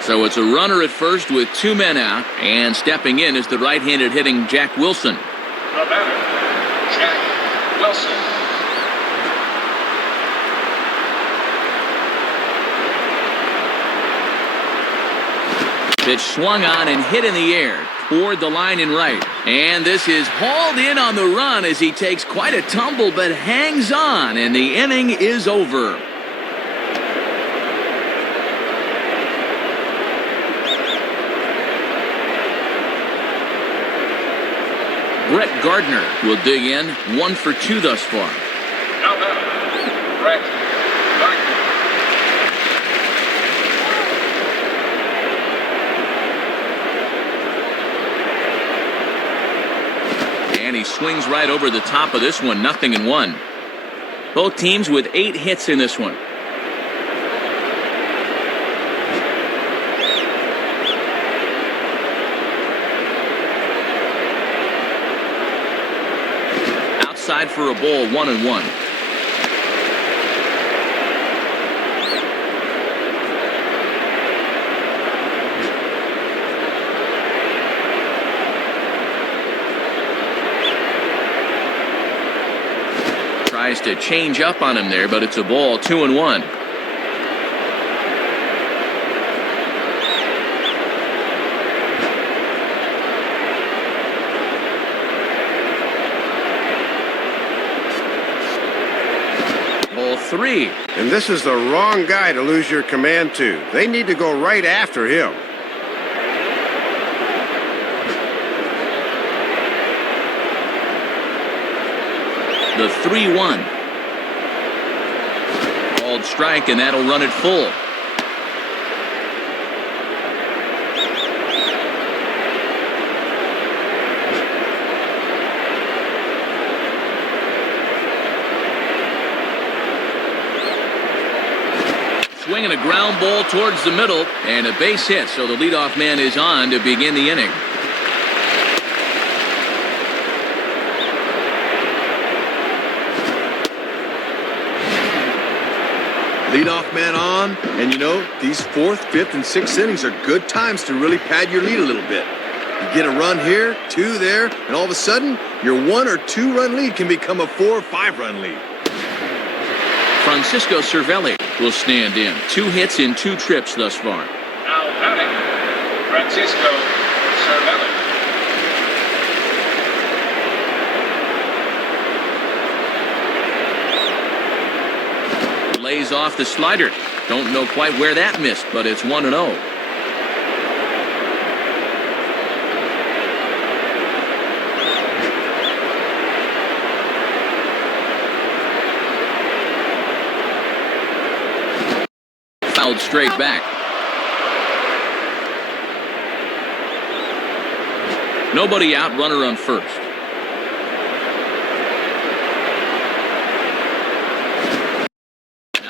So it's a runner at first with 2 men out, and stepping in is the right-handed hitting Jack Wilson. The batter, Jack Wilson. Pitch swung on and hit in the air toward the line and right. And this is hauled in on the run as he takes quite a tumble but hangs on, and the inning is over. Brett Gardner will dig in, 1 for 2 thus far. Now batting, Brett Gardner. And he swings right over the top of this one, 0-1. Both teams with 8 hits in this one. Outside for a ball, 1-1. Tries to change up on him there, but it's a ball, 2-1. Ball 3. And this is the wrong guy to lose your command to. They need to go right after him. The 3-1. Called strike, and that'll run it full. Swinging a ground ball towards the middle, and a base hit, so the leadoff man is on to begin the inning. Leadoff man on, and you know, these 4th, 5th, and 6th innings are good times to really pad your lead a little bit. You get a run here, 2 there, and all of a sudden, your 1 or 2 run lead can become a 4 or 5 run lead. Francisco Cervelli will stand in. 2 hits in 2 trips thus far. Now batting, Francisco Cervelli. Lays off the slider. Don't know quite where that missed, but it's 1-0. Fouled straight back. Nobody out, runner on first.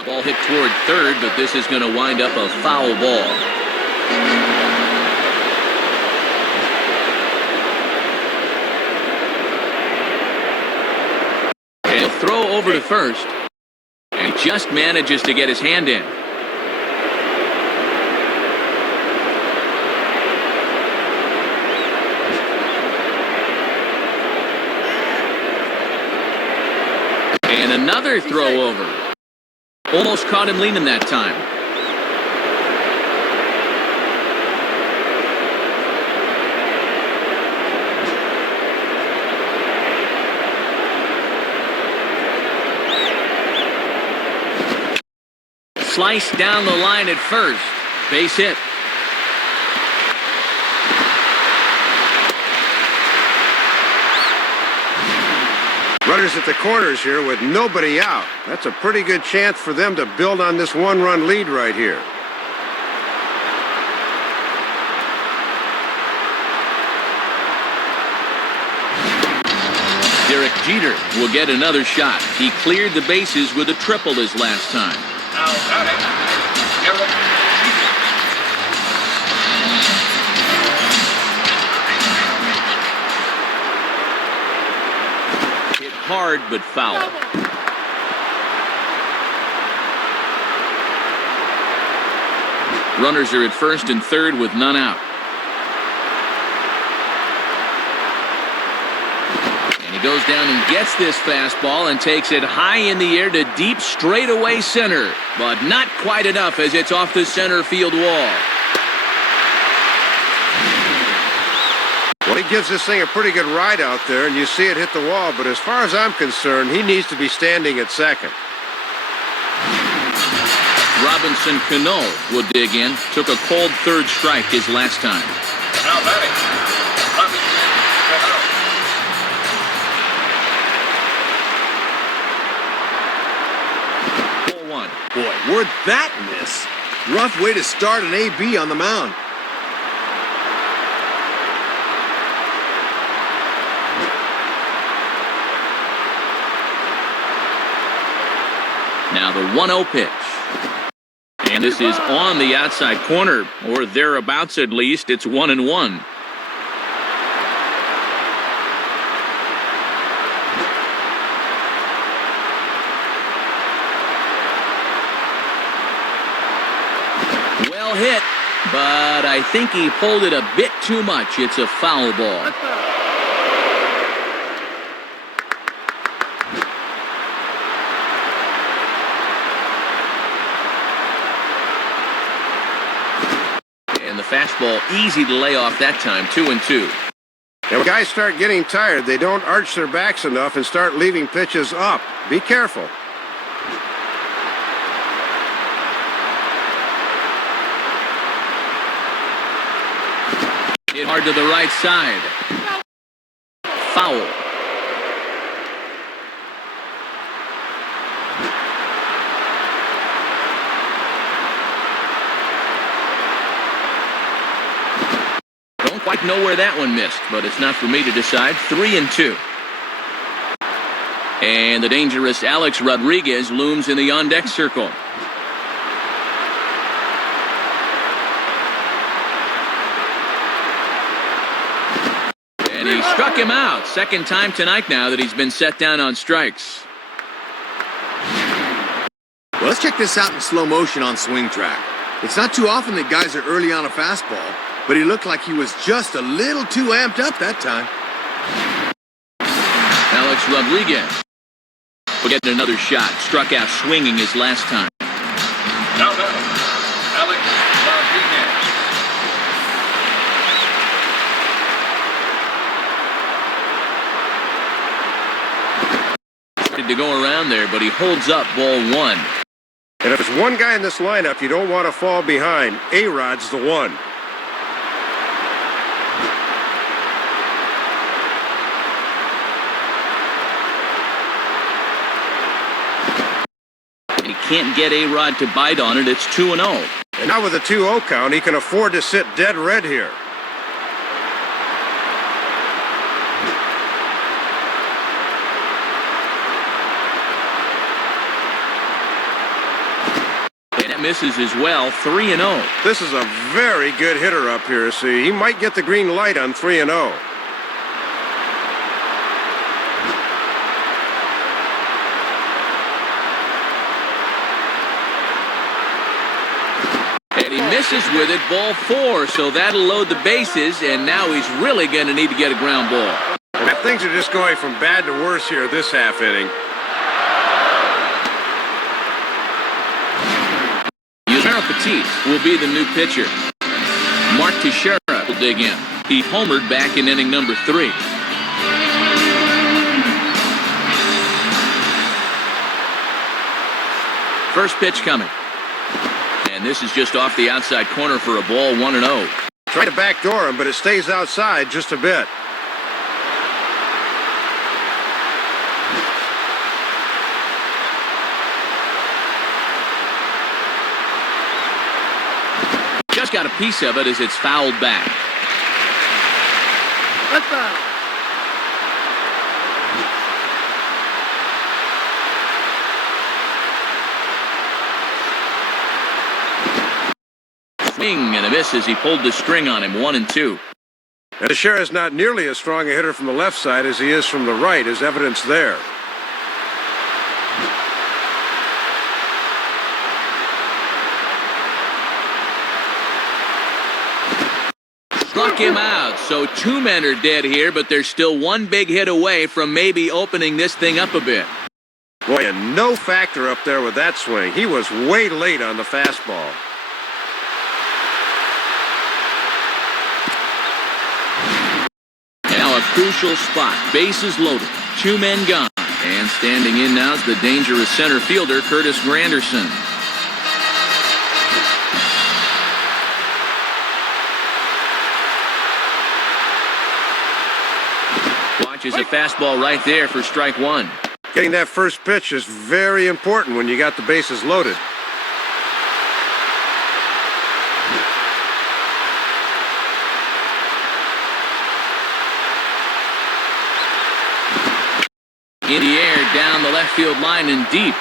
Ball hit toward third, but this is going to wind up a foul ball. And he'll throw over to first, and he just manages to get his hand in. And another throw over. Almost caught him leaning that time. Sliced down the line at first. Base hit. Runners at the corners here with nobody out. That's a pretty good chance for them to build on this 1-run lead right here. Derek Jeter will get another shot. He cleared the bases with a triple his last time. Now batting, Derek Jeter. Hard but foul. Runners are at first and third with none out. And he goes down and gets this fastball and takes it high in the air to deep straightaway center, but not quite enough as it's off the center field wall. Well, he gives this thing a pretty good ride out there, and you see it hit the wall, but as far as I'm concerned, he needs to be standing at second. Robinson Cano will dig in. Took a cold third strike his last time. Now batting, Robinson Cano. 4-1. Boy, where'd that miss? Rough way to start an AB on the mound. Now the 1-0 pitch. And this is on the outside corner, or thereabouts at least. It's 1-1. Well hit, but I think he pulled it a bit too much. It's a foul ball. And the fastball easy to lay off that time, 2-2. And when guys start getting tired, they don't arch their backs enough and start leaving pitches up. Be careful. Hit hard to the right side. Foul. Don't quite know where that one missed, but it's not for me to decide. 3-2. And the dangerous Alex Rodriguez looms in the on-deck circle. And he struck him out. Second time tonight now that he's been set down on strikes. Well, let's check this out in slow motion on swing track. It's not too often that guys are early on a fastball, but he looked like he was just a little too amped up that time. Alex Rodriguez will get another shot. Struck out swinging his last time. Now batting, Alex Rodriguez. Started to go around there, but he holds up ball 1. And if there's one guy in this lineup you don't want to fall behind, A-Rod's the one. He can't get A-Rod to bite on it. It's 2-0. And now with a 2-0 count, he can afford to sit dead red here. And it misses as well. 3-0. This is a very good hitter up here, see. He might get the green light on 3-0. And he misses with it, ball 4, so that'll load the bases, and now he's really going to need to get a ground ball. And things are just going from bad to worse here this half inning. Yusmeiro Petit will be the new pitcher. Mark Teixeira will dig in. He homered back in inning number 3. First pitch coming. And this is just off the outside corner for a ball, 1-0. Try to backdoor him, but it stays outside just a bit. Just got a piece of it as it's fouled back. Swing and a miss as he pulled the string on him, 1-2. And Teixeira is not nearly as strong a hitter from the left side as he is from the right, as evidence there. Struck him out, so 2 men are dead here, but there's still 1 big hit away from maybe opening this thing up a bit. Boy, a no factor up there with that swing. He was way late on the fastball. Now a crucial spot, bases loaded, 2 men gone. And standing in now is the dangerous center fielder, Curtis Granderson. Watches a fastball right there for strike 1. Getting that first pitch is very important when you got the bases loaded. In the air, down the left field line and deep.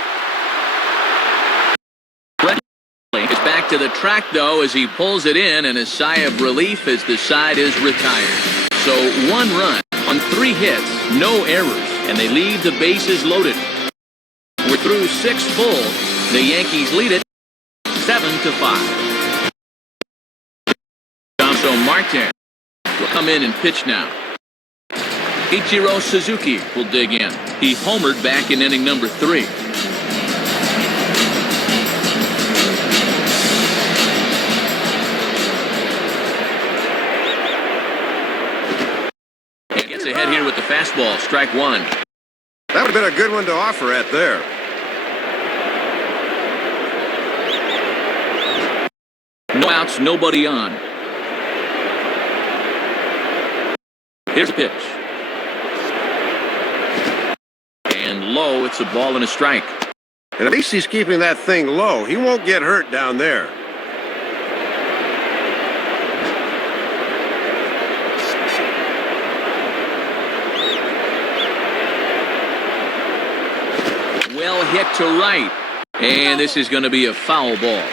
back to the track, though, as he pulls it in, and a sigh of relief as the side is retired. So 1 run on 3 hits, no errors, and they leave the bases loaded. We're through 6 full. The Yankees lead it 7-5. So Marte will come in and pitch now. Ichiro Suzuki will dig in. He homered back in inning number 3. He gets ahead here with the fastball, strike 1. That would have been a good one to offer at there. No outs, nobody on. Here's a pitch. And low, it's a ball and a strike. And at least he's keeping that thing low. He won't get hurt down there. Well hit to right. And this is going to be a foul ball.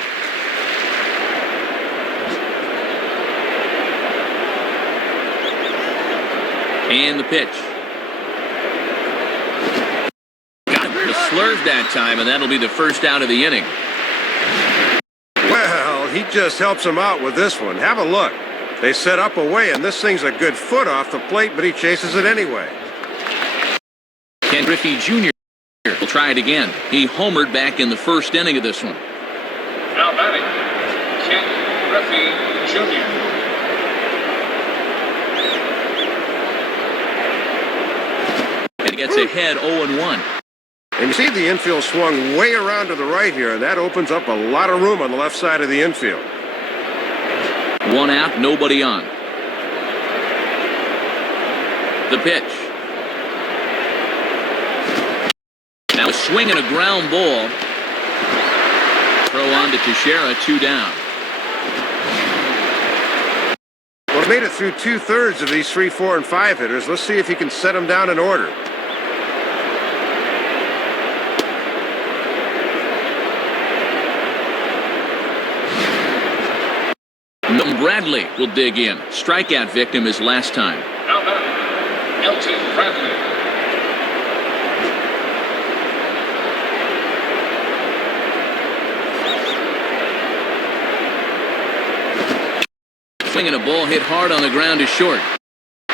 And the pitch. Got him to slurve that time, and that'll be the first out of the inning. Well, he just helps him out with this one. Have a look. They set up away, and this thing's a good foot off the plate, but he chases it anyway. Ken Griffey Jr. will try it again. He homered back in the first inning of this one. Now batting, Ken Griffey Jr. And he gets ahead 0-1. And you see the infield swung way around to the right here, and that opens up a lot of room on the left side of the infield. 1 out, nobody on. The pitch. Now a swing and a ground ball. Throw on to Teixeira, 2 down. Well, he's made it through 2/3 of these 3, 4, and 5 hitters. Let's see if he can set them down in order. Milton Bradley will dig in. Strikeout victim his last time. Now batting, Milton Bradley. Swinging a ball hit hard on the ground to short.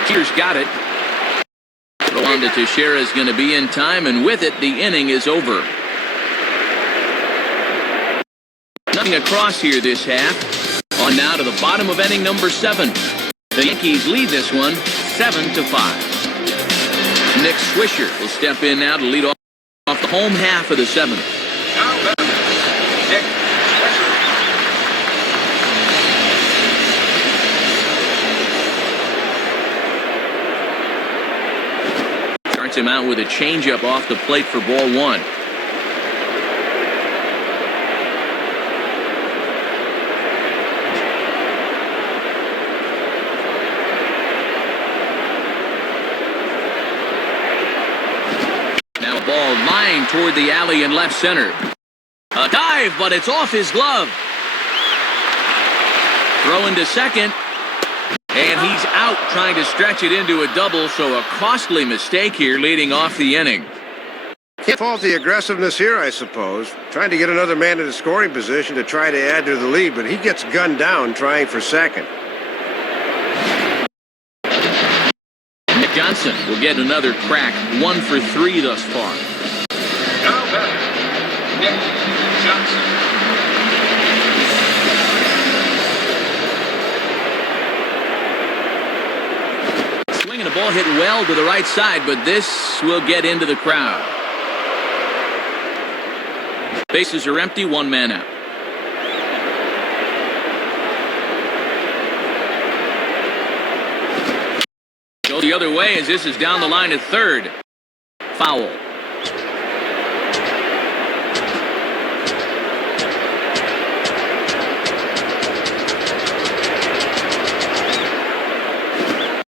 Cheers got it. Throw on to Teixeira is going to be in time, and with it, the inning is over. Nothing across here this half. On now to the bottom of inning number 7. The Yankees lead this one 7-5. Nick Swisher will step in now to lead off the home half of the 7th. Now batting, Nick Swisher. Starts him out with a changeup off the plate for ball 1. Ball lined toward the alley in left center. A dive, but it's off his glove. Throw into second. And he's out trying to stretch it into a double, so a costly mistake here leading off the inning. Can't fault the aggressiveness here, I suppose. Trying to get another man in a scoring position to try to add to the lead, but he gets gunned down trying for second. Johnson will get another crack, 1 for 3 thus far. Now batting, Nick Johnson. Swinging a ball hit well to the right side, but this will get into the crowd. Bases are empty, 1 man out. Go the other way as this is down the line at third. Foul.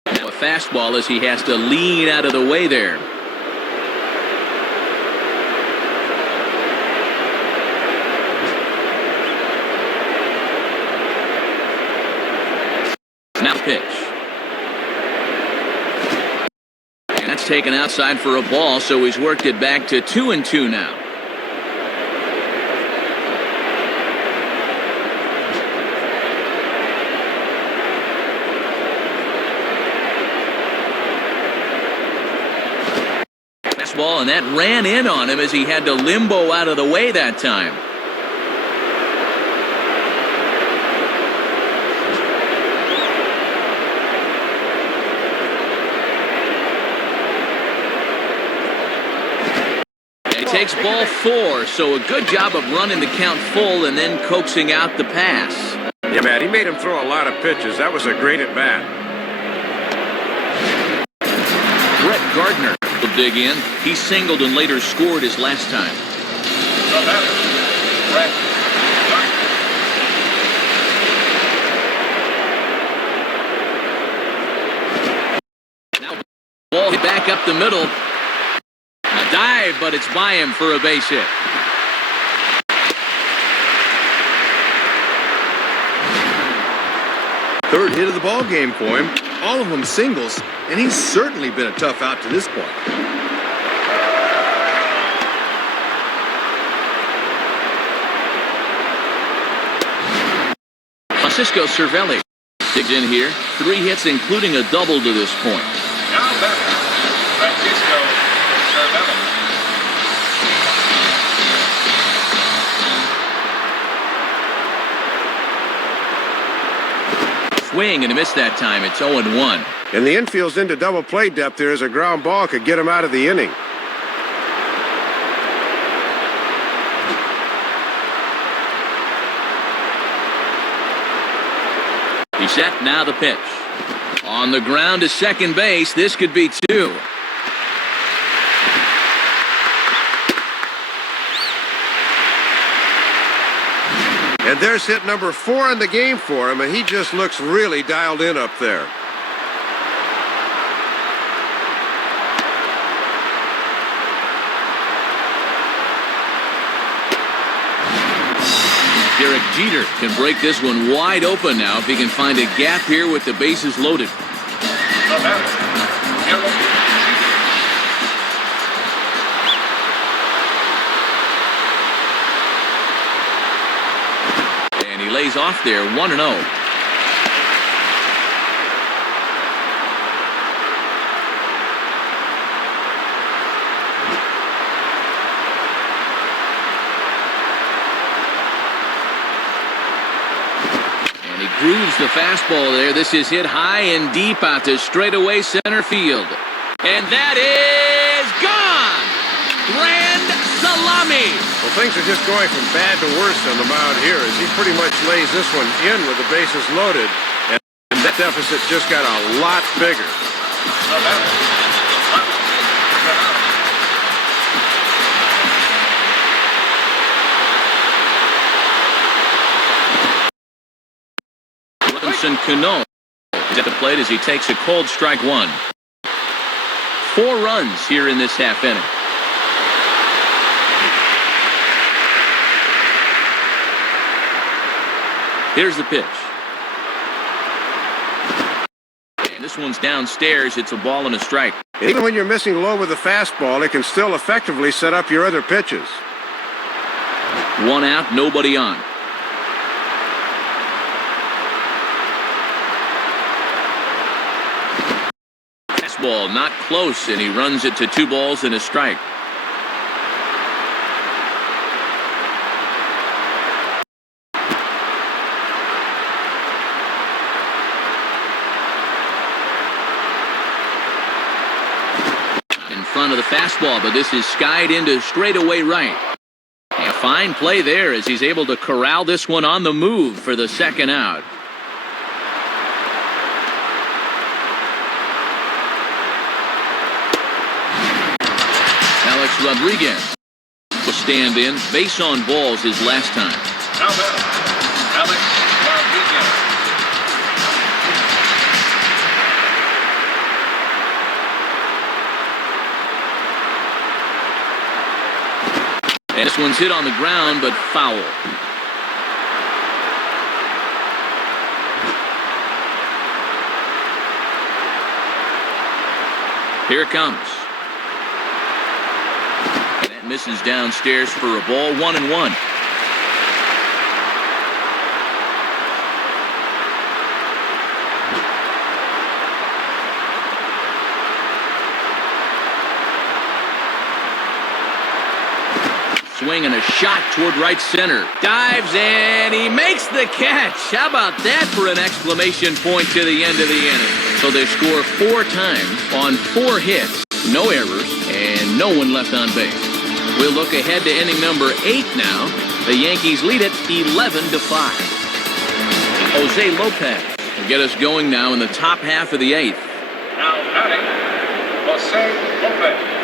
Now a fastball as he has to lean out of the way there. Now pitch. And that's taken outside for a ball, so he's worked it back to 2-2 now. Fastball, and that ran in on him as he had to limbo out of the way that time. Takes ball 4, so a good job of running the count full and then coaxing out the pass. Yeah, Matt, he made him throw a lot of pitches. That was a great at-bat. Brett Gardner will dig in. He singled and later scored his last time. The batter, Brett Gardner. Now, ball hit back up the middle. A dive, but it's by him for a base hit. Third hit of the ball game for him. All of them singles, and he's certainly been a tough out to this point. Francisco Cervelli digs in here. 3 hits, including a double to this point. Now batter, Francisco Cervelli. Swing and a miss that time. It's 0-1. And the infield's into double play depth here as a ground ball could get him out of the inning. He's set, now the pitch. On the ground to second base. This could be 2. And there's hit number 4 in the game for him, and he just looks really dialed in up there. Derek Jeter can break this one wide open now if he can find a gap here with the bases loaded. The batter, Derek Jeter. And he lays off there, 1-0. Grooves the fastball there. This is hit high and deep out to straightaway center field. And that is gone! Grand salami! Well, things are just going from bad to worse on the mound here as he pretty much lays this one in with the bases loaded. And that deficit just got a lot bigger. The batter, Cano is at the plate as he takes a cold strike 1. 4 runs here in this half inning. Here's the pitch. And this one's downstairs. It's a ball and a strike. Even when you're missing low with the fastball, it can still effectively set up your other pitches. 1 out, nobody on. Ball not close, and he runs it to 2 balls and a strike. In front of the fastball, but this is skied into straightaway right. A fine play there as he's able to corral this one on the move for the 2nd out. Rodriguez will stand in. Base on balls his last time. now batter, Alex Rodriguez. And this one's hit on the ground, but foul. Here it comes. And that misses downstairs for a ball, 1-1. Swing and a shot toward right center. Dives and he makes the catch. How about that for an exclamation point to the end of the inning? So they score 4 times on 4 hits, no errors, and no one left on base. We'll look ahead to inning number 8 now. The Yankees lead it 11-5. Jose Lopez will get us going now in the top half of the 8th. Now batting, Jose Lopez.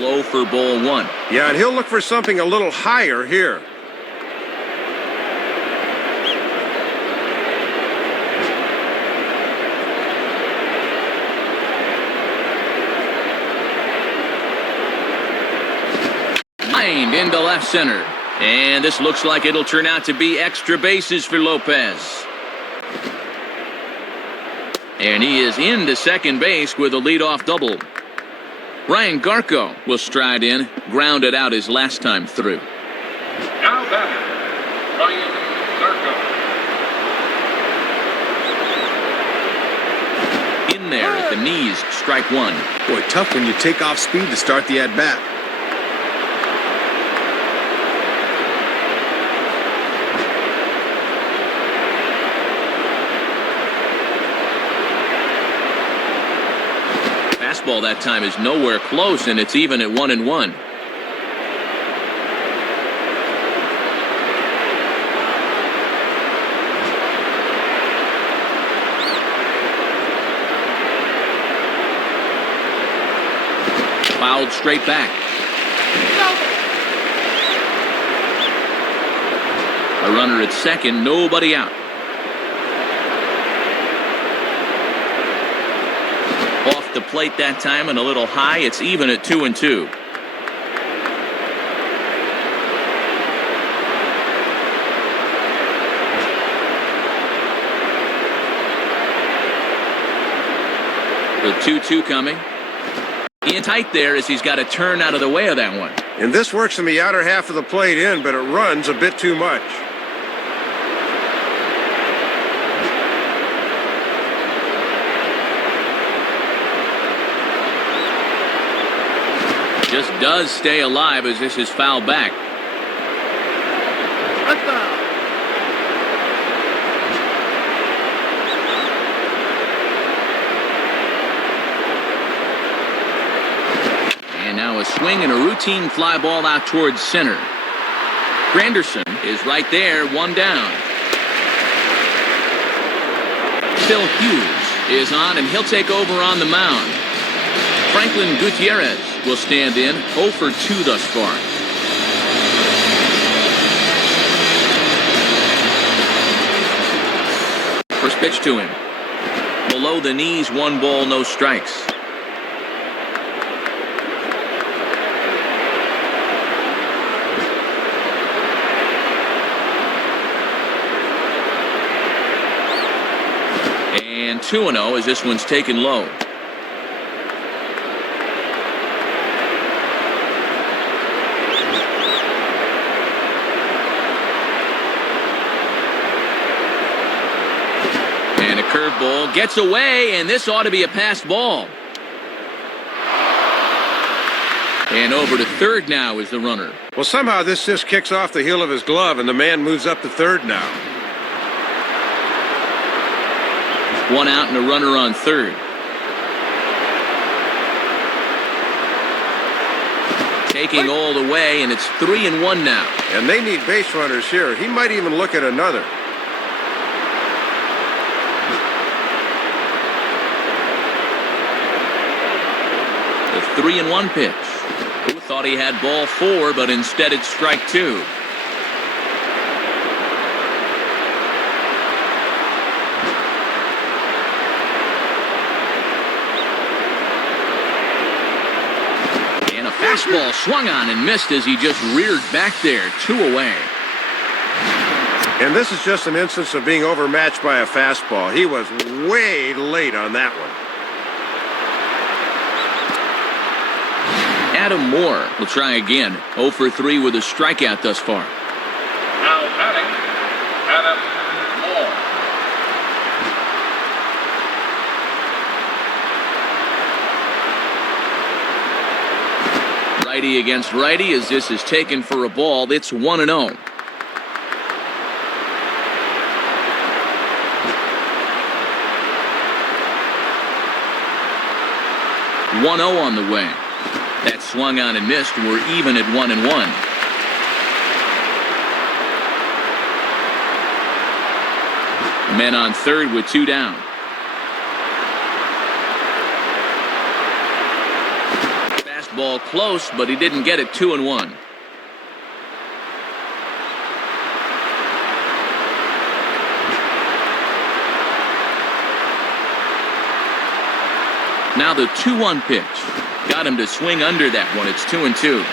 Low for ball 1. Yeah, and he'll look for something a little higher here. Lined into left center. And this looks like it'll turn out to be extra bases for Lopez. And he is into second base with a leadoff double. Ryan Garco will stride in, grounded out his last time through. Now batting, Ryan Garco. In there at the knees, strike 1. Boy, tough when you take off speed to start the at-bat. Fastball that time is nowhere close, and it's even at 1-1. Fouled straight back. A runner at second, nobody out. Off the plate that time and a little high. It's even at 2-2. The 2-2 coming. In tight there as he's got to turn out of the way of that one. And this works in the outer half of the plate in, but it runs a bit too much. Just does stay alive as this is fouled back. And now a swing and a routine fly ball out towards center. Granderson is right there, 1 down. Phil Hughes is on, and he'll take over on the mound. Franklin Gutierrez will stand in, 0 for 2 thus far. First pitch to him. Below the knees, 1 ball, no strikes. And 2-0 as this one's taken low. Curveball gets away, and this ought to be a passed ball. And over to third now is the runner. Well, somehow this just kicks off the heel of his glove, and the man moves up to third now. 1 out and a runner on third. Taking all the way, and it's 3-1 now. And they need base runners here. He might even look at another. The 3-1 pitch. Who thought he had ball 4, but instead it's strike 2. And a fastball swung on and missed as he just reared back there, 2 away. And this is just an instance of being overmatched by a fastball. He was way late on that one. Adam Moore will try again. 0 for 3 with a strikeout thus far. Now batting, Adam Moore. Righty against righty as this is taken for a ball. It's 1-0. 1-0 on the way. That swung on and missed. We're even at 1-1. Men on third with 2 down. Fastball close, but he didn't get it. 2-1. Now the 2-1 pitch. Got him to swing under that one. It's 2-2.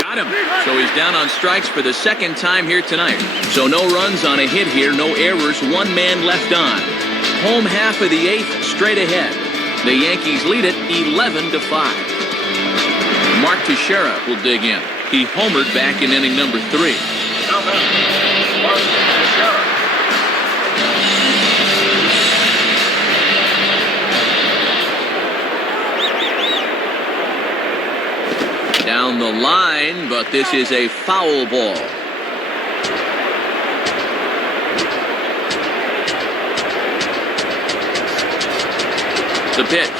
Got him. So he's down on strikes for the second time here tonight. So no runs on a hit here, no errors, 1 man left on. Home half of the 8th, straight ahead. The Yankees lead it 11-5. Mark Teixeira will dig in. He homered back in inning number 3. Now batting, Mark Teixeira. Down the line, but this is a foul ball. The pitch.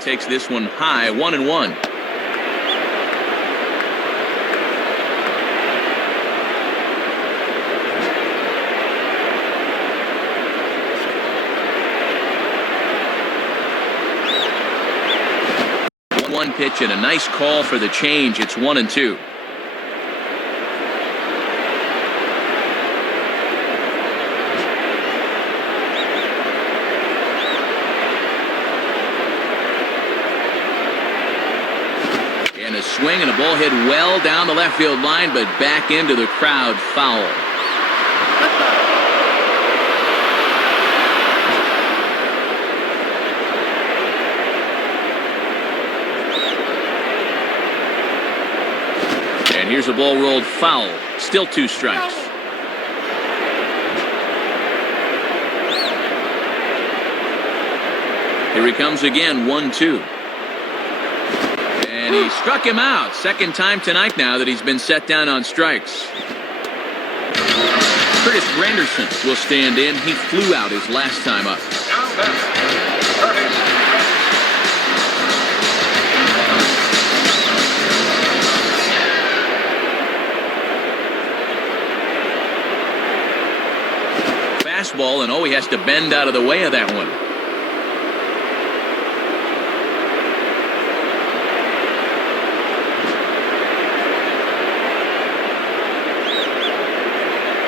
Takes this one high, 1-1. One pitch and a nice call for the change. It's 1-2. Swing and a ball hit well down the left field line, but back into the crowd, foul. And here's a ball rolled foul. Still 2 strikes. Here he comes again, 1-2. And he struck him out. Second time tonight now that he's been set down on strikes. Curtis Granderson will stand in. He flew out his last time up. Fastball, and he has to bend out of the way of that one.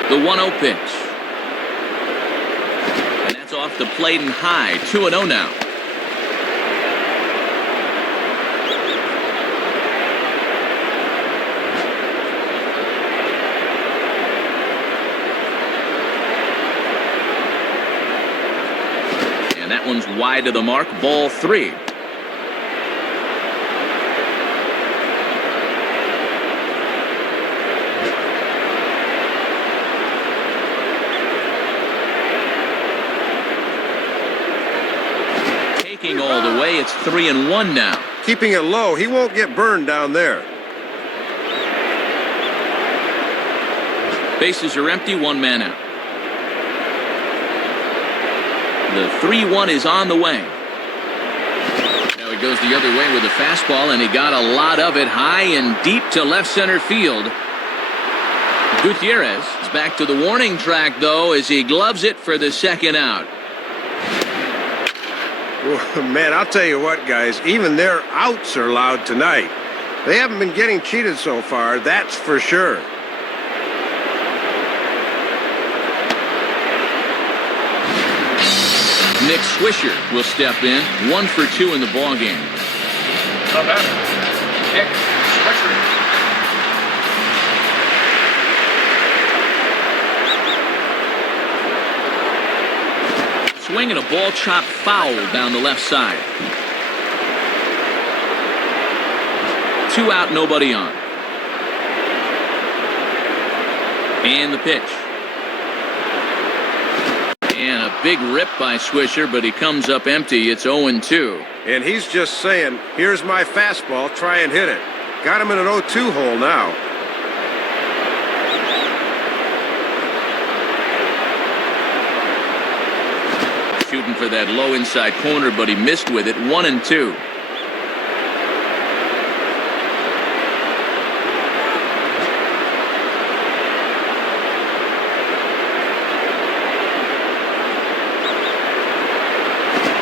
The 1-0 pitch. And that's off the plate and high. 2-0 now. And that one's wide of the mark. Ball 3. All the way, it's 3-1 now. Keeping it low, he won't get burned down there. Bases are empty, 1 man out. The 3-1 is on the way. Now he goes the other way with a fastball, and he got a lot of it high and deep to left center field. Gutierrez is back to the warning track, though, as he gloves it for the second out. Well, man, I'll tell you what, guys, even their outs are loud tonight. They haven't been getting cheated so far, that's for sure. Nick Swisher will step in, 1 for 2 in the ballgame. The batter, Nick Swisher. Swinging a ball chopped foul down the left side. 2 out, nobody on. And the pitch. And a big rip by Swisher, but he comes up empty. It's 0-2. And he's just saying, here's my fastball, try and hit it. Got him in an 0-2 hole now. Shooting for that low inside corner, but he missed with it. 1-2.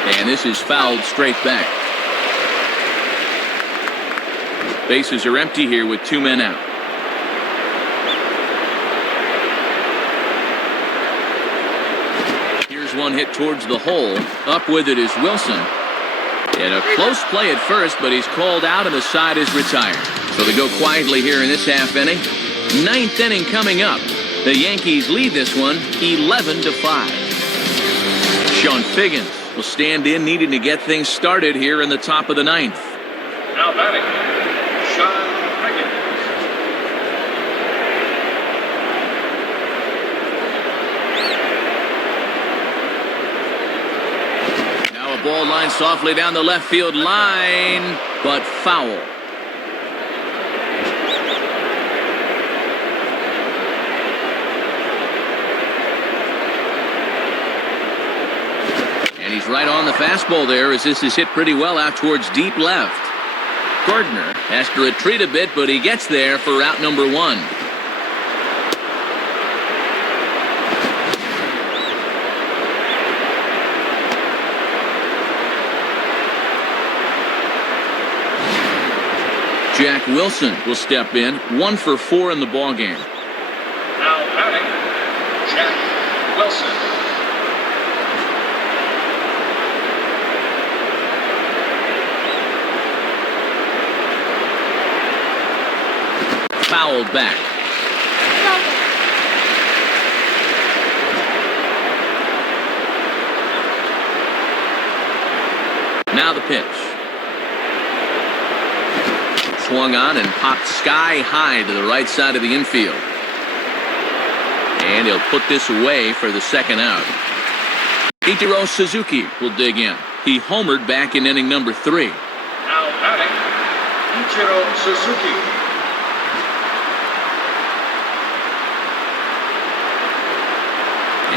And this is fouled straight back. Bases are empty here with 2 men out. Here's one hit towards the hole. Up with it is Wilson. And a close play at first, but he's called out and the side is retired. So they go quietly here in this half inning. 9th inning coming up. The Yankees lead this one 11-5. Sean Figgins will stand in, needing to get things started here in the top of the 9th. Now batting, Sean Figgins. Now a ball line softly down the left field line, but foul. And he's right on the fastball there as this is hit pretty well out towards deep left. Gardner has to retreat a bit, but he gets there for out number 1. Jack Wilson will step in, 1 for 4 in the ballgame. Now batting, Jack Wilson. Fouled back. Now the pitch. Swung on and popped sky high to the right side of the infield. And he'll put this away for the second out. Ichiro Suzuki will dig in. He homered back in inning number 3. Now batting, Ichiro Suzuki.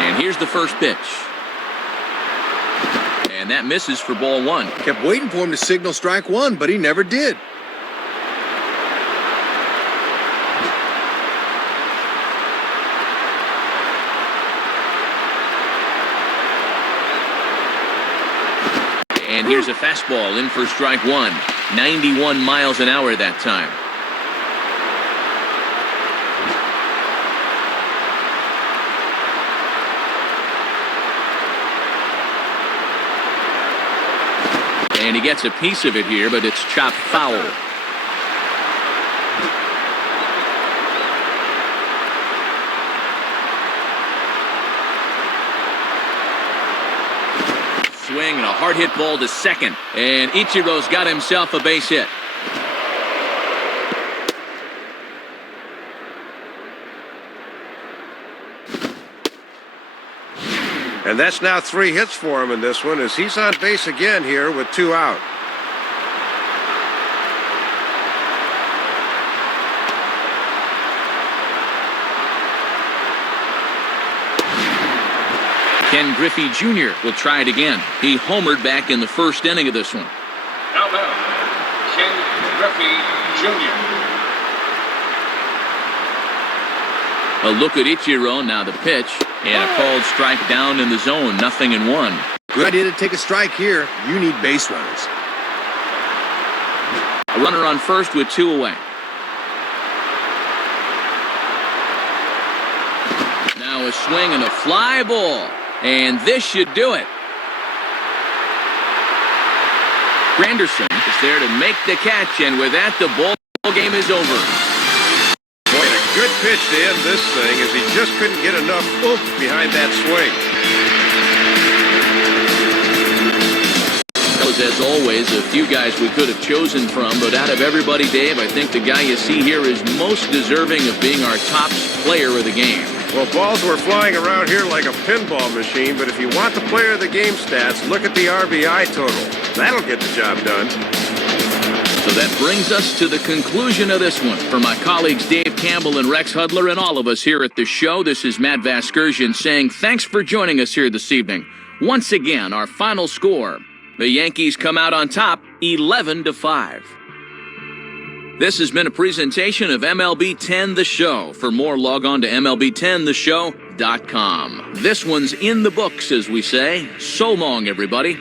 And here's the first pitch. And that misses for ball 1. Kept waiting for him to signal strike 1, but he never did. And here's a fastball in for strike 1. 91 miles an hour that time. And he gets a piece of it here, but it's chopped foul. Swing and a hard hit ball to second. And Ichiro's got himself a base hit. And that's now 3 hits for him in this one as he's on base again here with 2 out. Ken Griffey Jr. will try it again. He homered back in the first inning of this one. Now batting, Ken Griffey Jr. A look at Ichiro, now the pitch, and a called strike down in the zone, 0-1. Good idea to take a strike here. You need base runners. A runner on first with 2 away. Now a swing and a fly ball, and this should do it. Granderson is there to make the catch, and with that, the ball game is over. Boy, a good pitch to end this thing as he just couldn't get enough oomph behind that swing. As always, a few guys we could have chosen from, but out of everybody, Dave, I think the guy you see here is most deserving of being our top player of the game. Well, balls were flying around here like a pinball machine, but if you want the player of the game stats, look at the RBI total. That'll get the job done. So that brings us to the conclusion of this one. For my colleagues Dave Campbell and Rex Hudler and all of us here at the show, this is Matt Vasgersian saying thanks for joining us here this evening. Once again, our final score. The Yankees come out on top, 11-5. This has been a presentation of MLB 10 The Show. For more, log on to MLB10theshow.com. This one's in the books, as we say. So long, everybody.